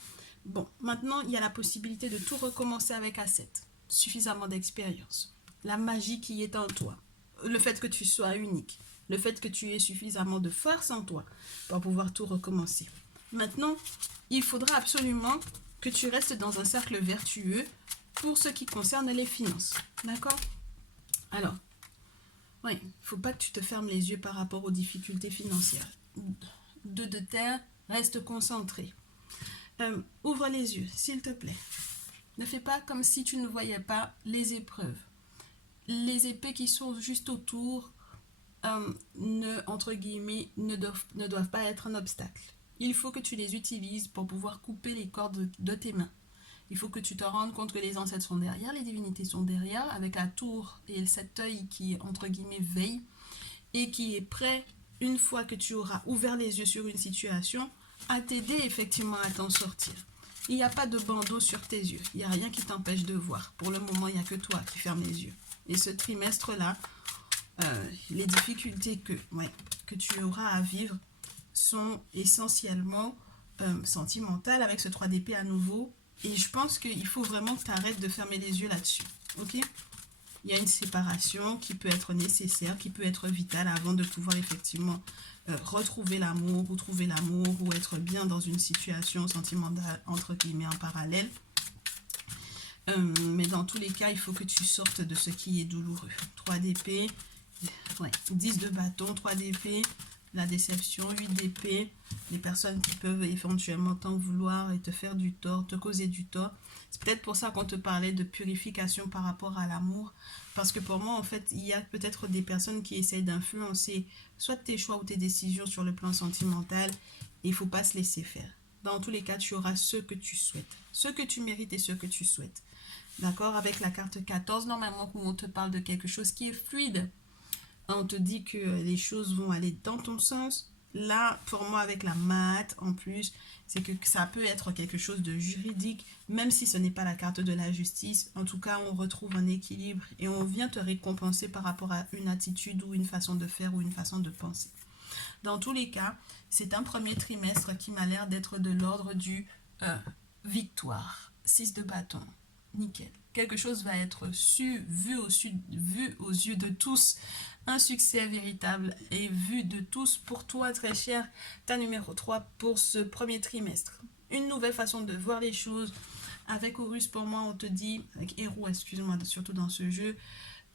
Bon, maintenant, il y a la possibilité de tout recommencer avec A7. Suffisamment d'expérience. La magie qui est en toi. Le fait que tu sois unique. Le fait que tu aies suffisamment de force en toi pour pouvoir tout recommencer. Maintenant, il faudra absolument que tu restes dans un cercle vertueux pour ce qui concerne les finances. D'accord? Alors, oui, il ne faut pas que tu te fermes les yeux par rapport aux difficultés financières. 2 de terre, reste concentré. Ouvre les yeux, s'il te plaît. Ne fais pas comme si tu ne voyais pas les épreuves. Les épées qui sont juste autour, entre guillemets, ne doivent pas être un obstacle. Il faut que tu les utilises pour pouvoir couper les cordes de tes mains. Il faut que tu te rendes compte que les ancêtres sont derrière, les divinités sont derrière, avec la tour et cet œil qui, entre guillemets, veille et qui est prêt, une fois que tu auras ouvert les yeux sur une situation, à t'aider effectivement à t'en sortir. Il n'y a pas de bandeau sur tes yeux, il n'y a rien qui t'empêche de voir. Pour le moment, il n'y a que toi qui fermes les yeux. Et ce trimestre-là, les difficultés que tu auras à vivre sont essentiellement sentimentales, avec ce 3 d'épée à nouveau. Et je pense qu'il faut vraiment que tu arrêtes de fermer les yeux là-dessus. Ok? Il y a une séparation qui peut être nécessaire, qui peut être vitale avant de pouvoir effectivement retrouver l'amour, ou trouver l'amour, ou être bien dans une situation sentimentale, entre guillemets, en parallèle. Mais dans tous les cas, il faut que tu sortes de ce qui est douloureux. 3 d'épée, 10 de bâton, 3 d'épée, la déception, 8 d'épée, les personnes qui peuvent éventuellement t'en vouloir et te faire du tort, te causer du tort. C'est peut-être pour ça qu'on te parlait de purification par rapport à l'amour, parce que pour moi, en fait, il y a peut-être des personnes qui essayent d'influencer soit tes choix ou tes décisions sur le plan sentimental, et il ne faut pas se laisser faire. Dans tous les cas, tu auras ce que tu souhaites. Ce que tu mérites et ce que tu souhaites. D'accord? Avec la carte 14, normalement, où on te parle de quelque chose qui est fluide. On te dit que les choses vont aller dans ton sens. Là, pour moi, avec la mat, en plus, c'est que ça peut être quelque chose de juridique, même si ce n'est pas la carte de la justice. En tout cas, on retrouve un équilibre et on vient te récompenser par rapport à une attitude ou une façon de faire ou une façon de penser. Dans tous les cas, c'est un premier trimestre qui m'a l'air d'être de l'ordre du victoire. 6 de bâton. Nickel. Quelque chose va être vu aux yeux de tous. Un succès véritable est vu de tous pour toi, très cher. Ta numéro 3 pour ce premier trimestre. Une nouvelle façon de voir les choses. Avec Horus, pour moi, on te dit, avec Héros, excuse-moi, surtout dans ce jeu,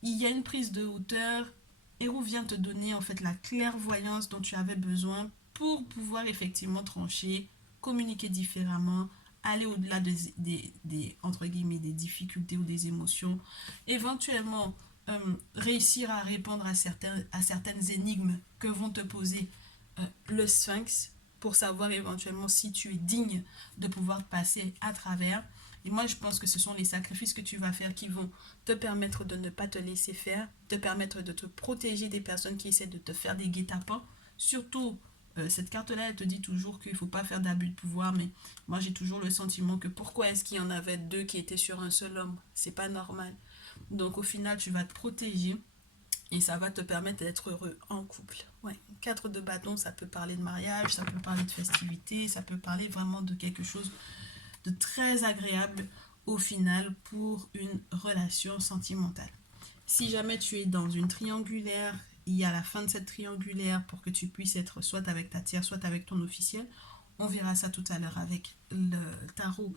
il y a une prise de hauteur. Héros vient te donner en fait la clairvoyance dont tu avais besoin pour pouvoir effectivement trancher, communiquer différemment, aller au-delà entre guillemets, des difficultés ou des émotions, éventuellement réussir à répondre à certaines énigmes que vont te poser le Sphinx pour savoir éventuellement si tu es digne de pouvoir passer à travers. Et moi, je pense que ce sont les sacrifices que tu vas faire qui vont te permettre de ne pas te laisser faire, te permettre de te protéger des personnes qui essaient de te faire des guet-apens. Surtout, cette carte-là, elle te dit toujours qu'il ne faut pas faire d'abus de pouvoir, mais moi, j'ai toujours le sentiment que pourquoi est-ce qu'il y en avait deux qui étaient sur un seul homme? C'est pas normal. Donc, au final, tu vas te protéger et ça va te permettre d'être heureux en couple. Ouais. 4 de bâton, ça peut parler de mariage, ça peut parler de festivité, ça peut parler vraiment de quelque chose de très agréable au final pour une relation sentimentale. Si jamais tu es dans une triangulaire, il y a la fin de cette triangulaire pour que tu puisses être soit avec ta tierce, soit avec ton officiel. On verra ça tout à l'heure avec le tarot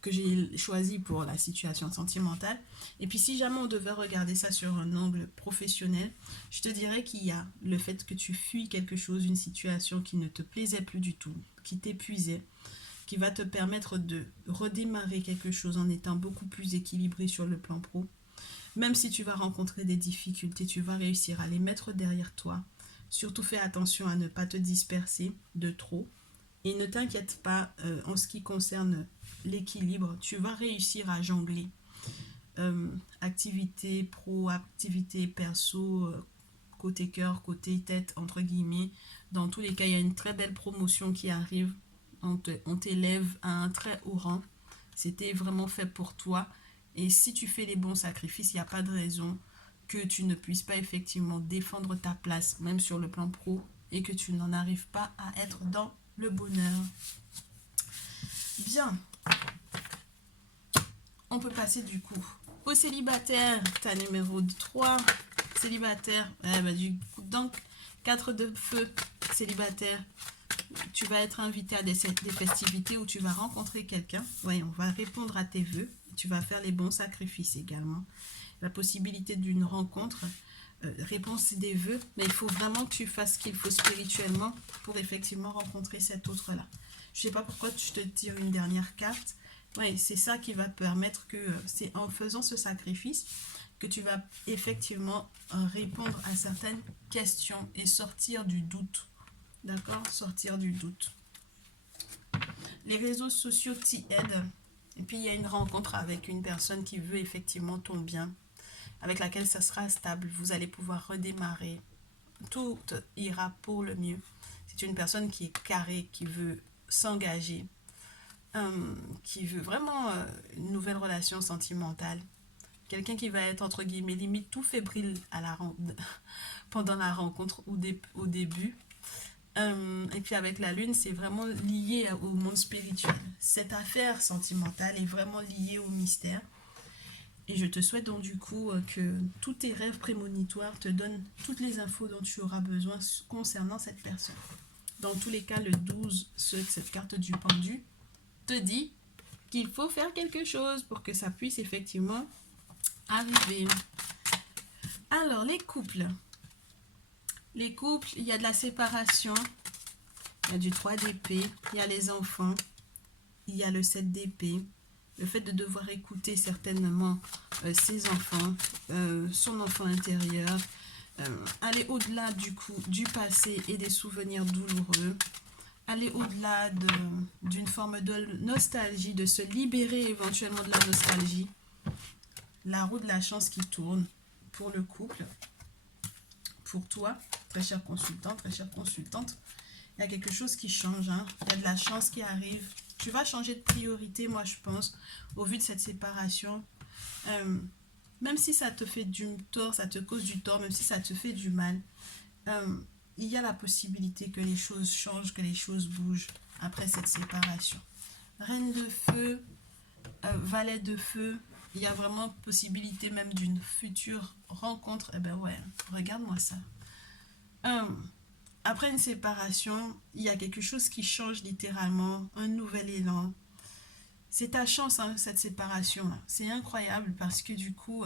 que j'ai choisi pour la situation sentimentale. Et puis si jamais on devait regarder ça sur un angle professionnel, je te dirais qu'il y a le fait que tu fuis quelque chose, une situation qui ne te plaisait plus du tout, qui t'épuisait, qui va te permettre de redémarrer quelque chose en étant beaucoup plus équilibré sur le plan pro. Même si tu vas rencontrer des difficultés, tu vas réussir à les mettre derrière toi. Surtout fais attention à ne pas te disperser de trop. Et ne t'inquiète pas en ce qui concerne l'équilibre, tu vas réussir à jongler. Activité pro, activité perso, côté cœur, côté tête, entre guillemets. Dans tous les cas, il y a une très belle promotion qui arrive. On t'élève à un très haut rang. C'était vraiment fait pour toi. Et si tu fais les bons sacrifices, il n'y a pas de raison que tu ne puisses pas effectivement défendre ta place, même sur le plan pro, et que tu n'en arrives pas à être dans le bonheur. Bien. On peut passer du coup au célibataire. Ta numéro 3. Célibataire. Donc, 4 de feu. Célibataire. Tu vas être invité à des festivités où tu vas rencontrer quelqu'un. Oui, on va répondre à tes vœux. Tu vas faire les bons sacrifices également. La possibilité d'une rencontre, réponse des vœux, mais il faut vraiment que tu fasses ce qu'il faut spirituellement pour effectivement rencontrer cet autre-là. Je ne sais pas pourquoi je te tire une dernière carte. Oui, c'est ça qui va permettre que c'est en faisant ce sacrifice que tu vas effectivement répondre à certaines questions et sortir du doute. D'accord? Sortir du doute. Les réseaux sociaux t'y aident. Et puis, il y a une rencontre avec une personne qui veut effectivement ton bien, avec laquelle ça sera stable. Vous allez pouvoir redémarrer. Tout ira pour le mieux. C'est une personne qui est carrée, qui veut s'engager, qui veut vraiment une nouvelle relation sentimentale. Quelqu'un qui va être, entre guillemets, limite tout fébrile pendant la rencontre ou au début. Et puis avec la lune, c'est vraiment lié au monde spirituel. Cette affaire sentimentale est vraiment liée au mystère. Et je te souhaite donc du coup que tous tes rêves prémonitoires te donnent toutes les infos dont tu auras besoin concernant cette personne. Dans tous les cas, le 12, cette carte du pendu te dit qu'il faut faire quelque chose pour que ça puisse effectivement arriver. Alors, les couples. Les couples, il y a de la séparation, il y a du 3 d'épée, il y a les enfants, il y a le 7 d'épée, le fait de devoir écouter certainement ses enfants, son enfant intérieur, aller au-delà du passé et des souvenirs douloureux, aller au-delà d'une forme de nostalgie, de se libérer éventuellement de la nostalgie. La roue de la chance qui tourne pour le couple, pour toi, très cher consultant, très chère consultante. Il y a quelque chose qui change, hein. Il y a de la chance qui arrive. Tu vas changer de priorité, moi je pense, au vu de cette séparation. Même si ça te fait du tort, ça te cause du tort, même si ça te fait du mal, il y a la possibilité que les choses changent, que les choses bougent après cette séparation. Reine de feu, valet de feu, il y a vraiment possibilité même d'une future rencontre. Eh ben ouais, regarde-moi ça. Après une séparation, il y a quelque chose qui change littéralement, un nouvel élan. C'est ta chance, hein, cette séparation. C'est incroyable parce que du coup,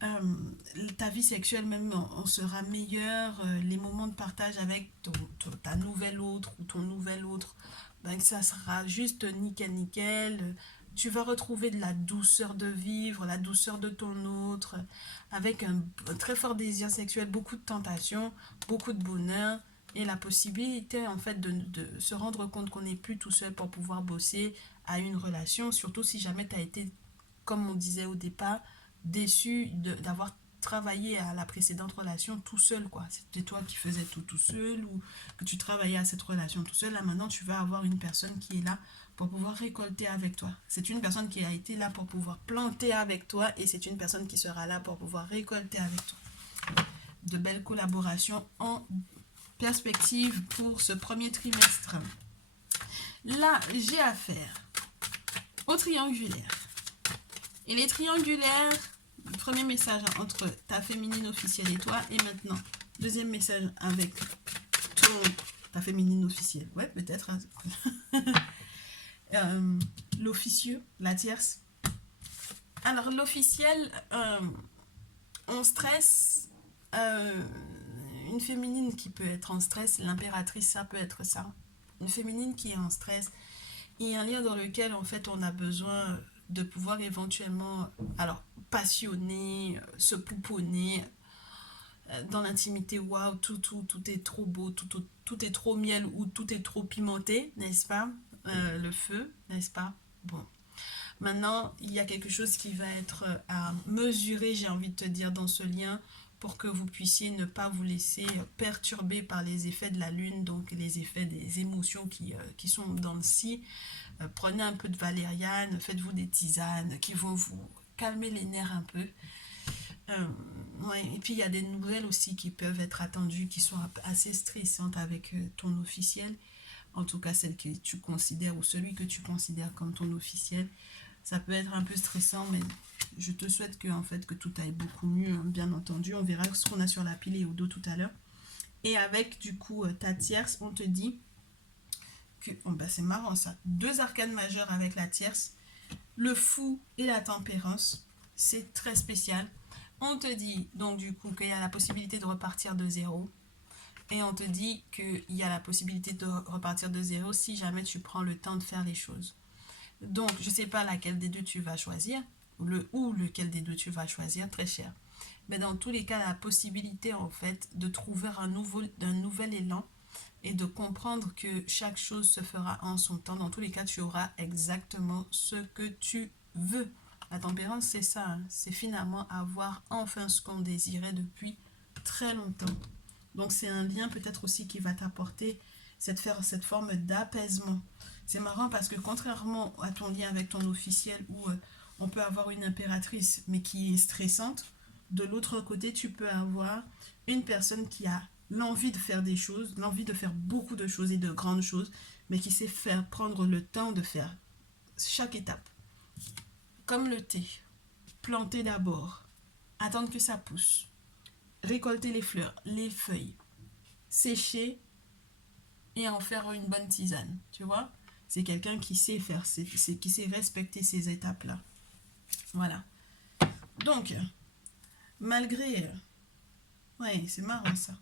ta vie sexuelle même on sera meilleure, les moments de partage avec ta nouvelle autre ou ton nouvel autre, ben, ça sera juste nickel nickel. Tu vas retrouver de la douceur de vivre, la douceur de ton autre, avec un très fort désir sexuel, beaucoup de tentation, beaucoup de bonheur et la possibilité en fait de se rendre compte qu'on n'est plus tout seul pour pouvoir bosser à une relation, surtout si jamais tu as été, comme on disait au départ, déçu d'avoir travaillé à la précédente relation tout seul, quoi. C'était toi qui faisais tout seul ou que tu travaillais à cette relation tout seul. Là, maintenant, tu vas avoir une personne qui est là pour pouvoir récolter avec toi. C'est une personne qui a été là pour pouvoir planter avec toi et c'est une personne qui sera là pour pouvoir récolter avec toi. De belles collaborations en perspective pour ce premier trimestre. Là, j'ai affaire au triangulaire. Et les triangulaires, premier message entre ta féminine officielle et toi, et maintenant, deuxième message avec ta féminine officielle. Ouais, peut-être. Hein. L'officieux, la tierce. Alors, l'officiel, on stresse. Une féminine qui peut être en stress, l'impératrice, ça peut être ça. Une féminine qui est en stress. Il y a un lien dans lequel, en fait, on a besoin de pouvoir éventuellement, alors, passionner, se pouponner dans l'intimité. Waouh, tout est trop beau, tout est trop miel ou tout est trop pimenté, n'est-ce pas? Le feu, n'est-ce pas? Bon. Maintenant, il y a quelque chose qui va être à mesurer, j'ai envie de te dire, dans ce lien, pour que vous puissiez ne pas vous laisser perturber par les effets de la lune, donc les effets des émotions qui sont dans le si. Prenez un peu de valériane, faites-vous des tisanes qui vont vous calmer les nerfs un peu. Ouais. Et puis il y a des nouvelles aussi qui peuvent être attendues, qui sont assez stressantes avec ton officiel. En tout cas, celle que tu considères ou celui que tu considères comme ton officiel. Ça peut être un peu stressant, mais je te souhaite que, en fait, que tout aille beaucoup mieux, hein, bien entendu. On verra ce qu'on a sur la pile et au dos tout à l'heure. Et avec, du coup, ta tierce, on te dit que... Oh, bah, c'est marrant, ça. 2 arcanes majeures avec la tierce. Le fou et la tempérance. C'est très spécial. On te dit, donc, du coup, qu'il y a la possibilité de repartir de zéro. Et on te dit qu'il y a la possibilité de repartir de zéro si jamais tu prends le temps de faire les choses. Donc, je ne sais pas laquelle des deux tu vas choisir, ou lequel des deux tu vas choisir, très cher. Mais dans tous les cas, la possibilité, en fait, de trouver un nouvel élan et de comprendre que chaque chose se fera en son temps. Dans tous les cas, tu auras exactement ce que tu veux. La tempérance, c'est ça. Hein. C'est finalement avoir enfin ce qu'on désirait depuis très longtemps. Donc, c'est un lien peut-être aussi qui va t'apporter cette forme d'apaisement. C'est marrant parce que contrairement à ton lien avec ton officiel où on peut avoir une impératrice mais qui est stressante, de l'autre côté, tu peux avoir une personne qui a l'envie de faire des choses, l'envie de faire beaucoup de choses et de grandes choses, mais qui sait faire prendre le temps de faire chaque étape. Comme le thé, planter d'abord, attendre que ça pousse, récolter les fleurs, les feuilles, sécher et en faire une bonne tisane, tu vois? C'est quelqu'un qui sait faire, qui sait respecter ces étapes-là. Voilà. Donc, malgré... ouais, c'est marrant ça.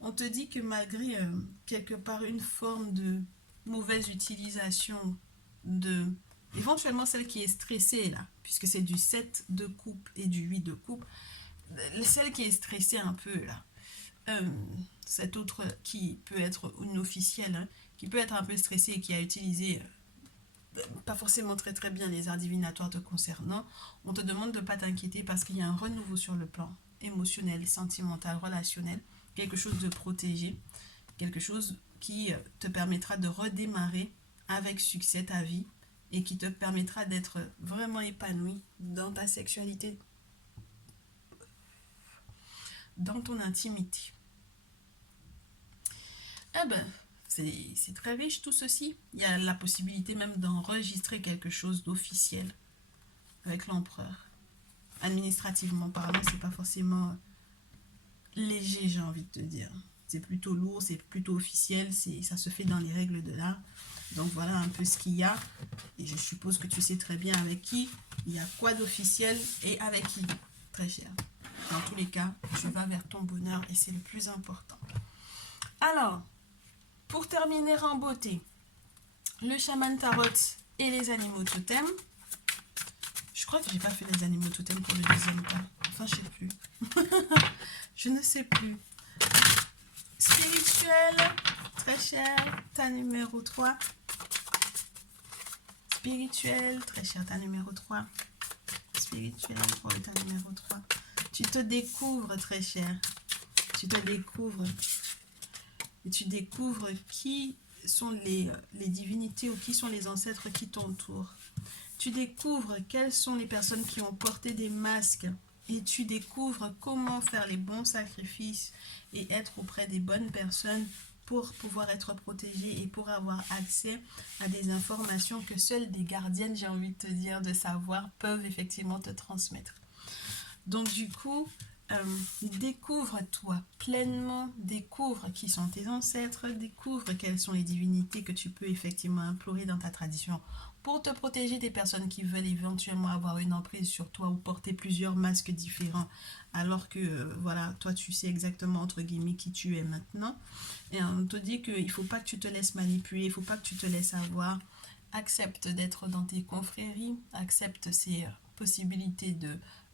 On te dit que malgré quelque part une forme de mauvaise utilisation de... éventuellement celle qui est stressée là, puisque c'est du 7 de coupe et du 8 de coupe, celle qui est stressée un peu là, cette autre qui peut être une officielle, hein, qui peut être un peu stressé et qui a utilisé pas forcément très très bien les arts divinatoires te concernant, on te demande de ne pas t'inquiéter parce qu'il y a un renouveau sur le plan émotionnel, sentimental, relationnel, quelque chose de protégé, quelque chose qui te permettra de redémarrer avec succès ta vie et qui te permettra d'être vraiment épanoui dans ta sexualité, dans ton intimité. Eh ben, c'est très riche tout ceci. Il y a la possibilité même d'enregistrer quelque chose d'officiel avec l'empereur. Administrativement parlant, c'est pas forcément léger, j'ai envie de te dire. C'est plutôt lourd, c'est plutôt officiel, ça se fait dans les règles de l'art. Donc voilà un peu ce qu'il y a. Et je suppose que tu sais très bien avec qui, il y a quoi d'officiel et avec qui, très cher. Dans tous les cas, tu vas vers ton bonheur et c'est le plus important. Alors, pour terminer en beauté, le chaman tarot et les animaux totems. Je crois que j'ai pas fait les animaux totems pour le deuxième cas. Enfin, je sais plus. Je ne sais plus. Spirituel, très cher, ta numéro 3. Spirituel, très cher, ta numéro 3. Spirituel, pour ta numéro 3. Tu te découvres, très cher. Tu te découvres. Et tu découvres qui sont les divinités ou qui sont les ancêtres qui t'entourent. Tu découvres quelles sont les personnes qui ont porté des masques et tu découvres comment faire les bons sacrifices et être auprès des bonnes personnes pour pouvoir être protégé et pour avoir accès à des informations que seules des gardiennes, j'ai envie de te dire, de savoir, peuvent effectivement te transmettre. Donc du coup, découvre-toi pleinement, découvre qui sont tes ancêtres, découvre quelles sont les divinités que tu peux effectivement implorer dans ta tradition pour te protéger des personnes qui veulent éventuellement avoir une emprise sur toi ou porter plusieurs masques différents alors que voilà, toi tu sais exactement entre guillemets qui tu es maintenant. Et on te dit qu'il ne faut pas que tu te laisses manipuler, il ne faut pas que tu te laisses avoir. Accepte d'être dans tes confréries, accepte ces possibilités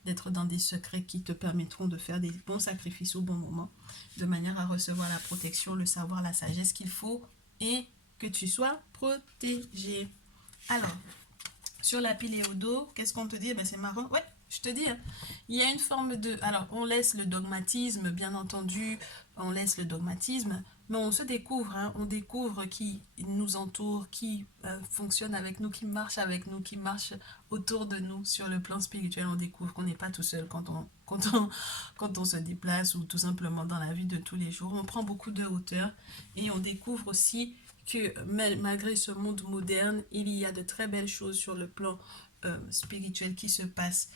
d'être dans des secrets qui te permettront de faire des bons sacrifices au bon moment, de manière à recevoir la protection, le savoir, la sagesse qu'il faut et que tu sois protégé. Alors, sur la pile et au dos, qu'est-ce qu'on te dit? Ben, c'est marrant. Ouais, je te dis, hein, il y a une forme de... Alors, on laisse le dogmatisme, bien entendu, on laisse le dogmatisme, mais on se découvre, hein, on découvre qui nous entoure, qui fonctionne avec nous, qui marche avec nous, qui marche autour de nous sur le plan spirituel. On découvre qu'on n'est pas tout seul quand on se déplace ou tout simplement dans la vie de tous les jours. On prend beaucoup de hauteur et on découvre aussi que malgré ce monde moderne, il y a de très belles choses sur le plan spirituel qui se passent,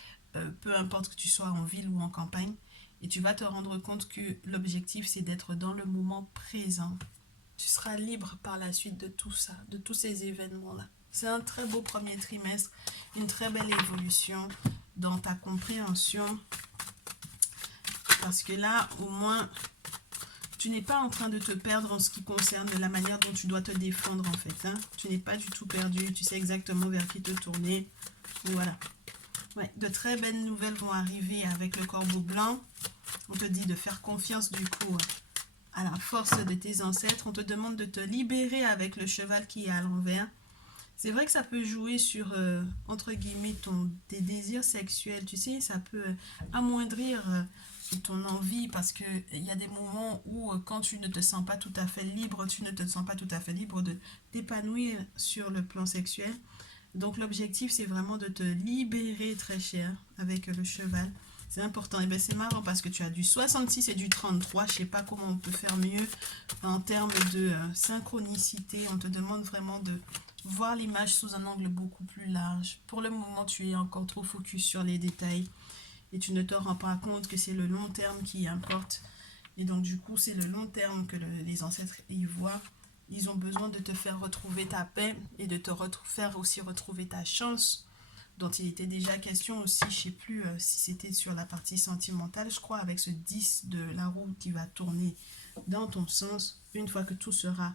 peu importe que tu sois en ville ou en campagne. Et tu vas te rendre compte que l'objectif, c'est d'être dans le moment présent. Tu seras libre par la suite de tout ça, de tous ces événements-là. C'est un très beau premier trimestre, une très belle évolution dans ta compréhension. Parce que là, au moins, tu n'es pas en train de te perdre en ce qui concerne la manière dont tu dois te défendre en fait. Hein. Tu n'es pas du tout perdu, tu sais exactement vers qui te tourner. Voilà. Ouais, de très belles nouvelles vont arriver avec le corbeau blanc. On te dit de faire confiance du coup à la force de tes ancêtres. On te demande de te libérer avec le cheval qui est à l'envers. C'est vrai que ça peut jouer sur, entre guillemets, tes désirs sexuels. Tu sais, ça peut amoindrir ton envie parce qu'il y a des moments où quand tu ne te sens pas tout à fait libre, tu ne te sens pas tout à fait libre de t'épanouir sur le plan sexuel. Donc l'objectif, c'est vraiment de te libérer très cher avec le cheval. C'est important. Et bien c'est marrant parce que tu as du 66 et du 33. Je ne sais pas comment on peut faire mieux en termes de synchronicité. On te demande vraiment de voir l'image sous un angle beaucoup plus large. Pour le moment, tu es encore trop focus sur les détails et tu ne te rends pas compte que c'est le long terme qui importe. Et donc du coup, c'est le long terme que les ancêtres y voient. Ils ont besoin de te faire retrouver ta paix et de te faire aussi retrouver ta chance dont il était déjà question aussi, je ne sais plus si c'était sur la partie sentimentale, je crois, avec ce 10 de la roue qui va tourner dans ton sens, une fois que tout sera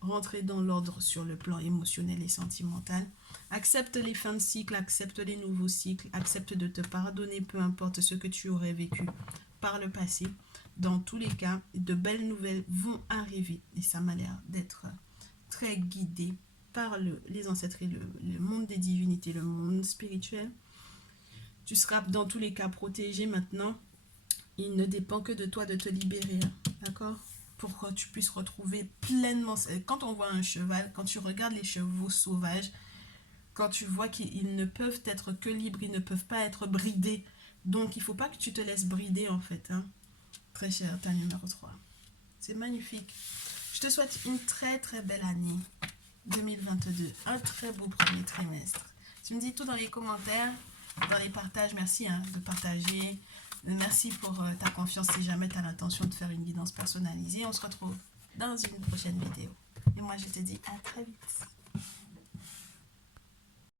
rentré dans l'ordre sur le plan émotionnel et sentimental. Accepte les fins de cycle, accepte les nouveaux cycles, accepte de te pardonner, peu importe ce que tu aurais vécu par le passé. Dans tous les cas, de belles nouvelles vont arriver et ça m'a l'air d'être très guidé par les ancêtres et le monde des divinités, le monde spirituel. Tu seras dans tous les cas protégé maintenant. Il ne dépend que de toi de te libérer, d'accord? Pour que tu puisses retrouver pleinement... Quand on voit un cheval, quand tu regardes les chevaux sauvages, quand tu vois qu'ils ne peuvent être que libres, ils ne peuvent pas être bridés. Donc, il ne faut pas que tu te laisses brider, en fait. Hein. Très cher, ta numéro 3. C'est magnifique. Je te souhaite une très, très belle année 2022. Un très beau premier trimestre. Tu me dis tout dans les commentaires, dans les partages. Merci de partager. Merci pour ta confiance si jamais tu as l'intention de faire une guidance personnalisée. On se retrouve dans une prochaine vidéo. Et moi, je te dis à très vite.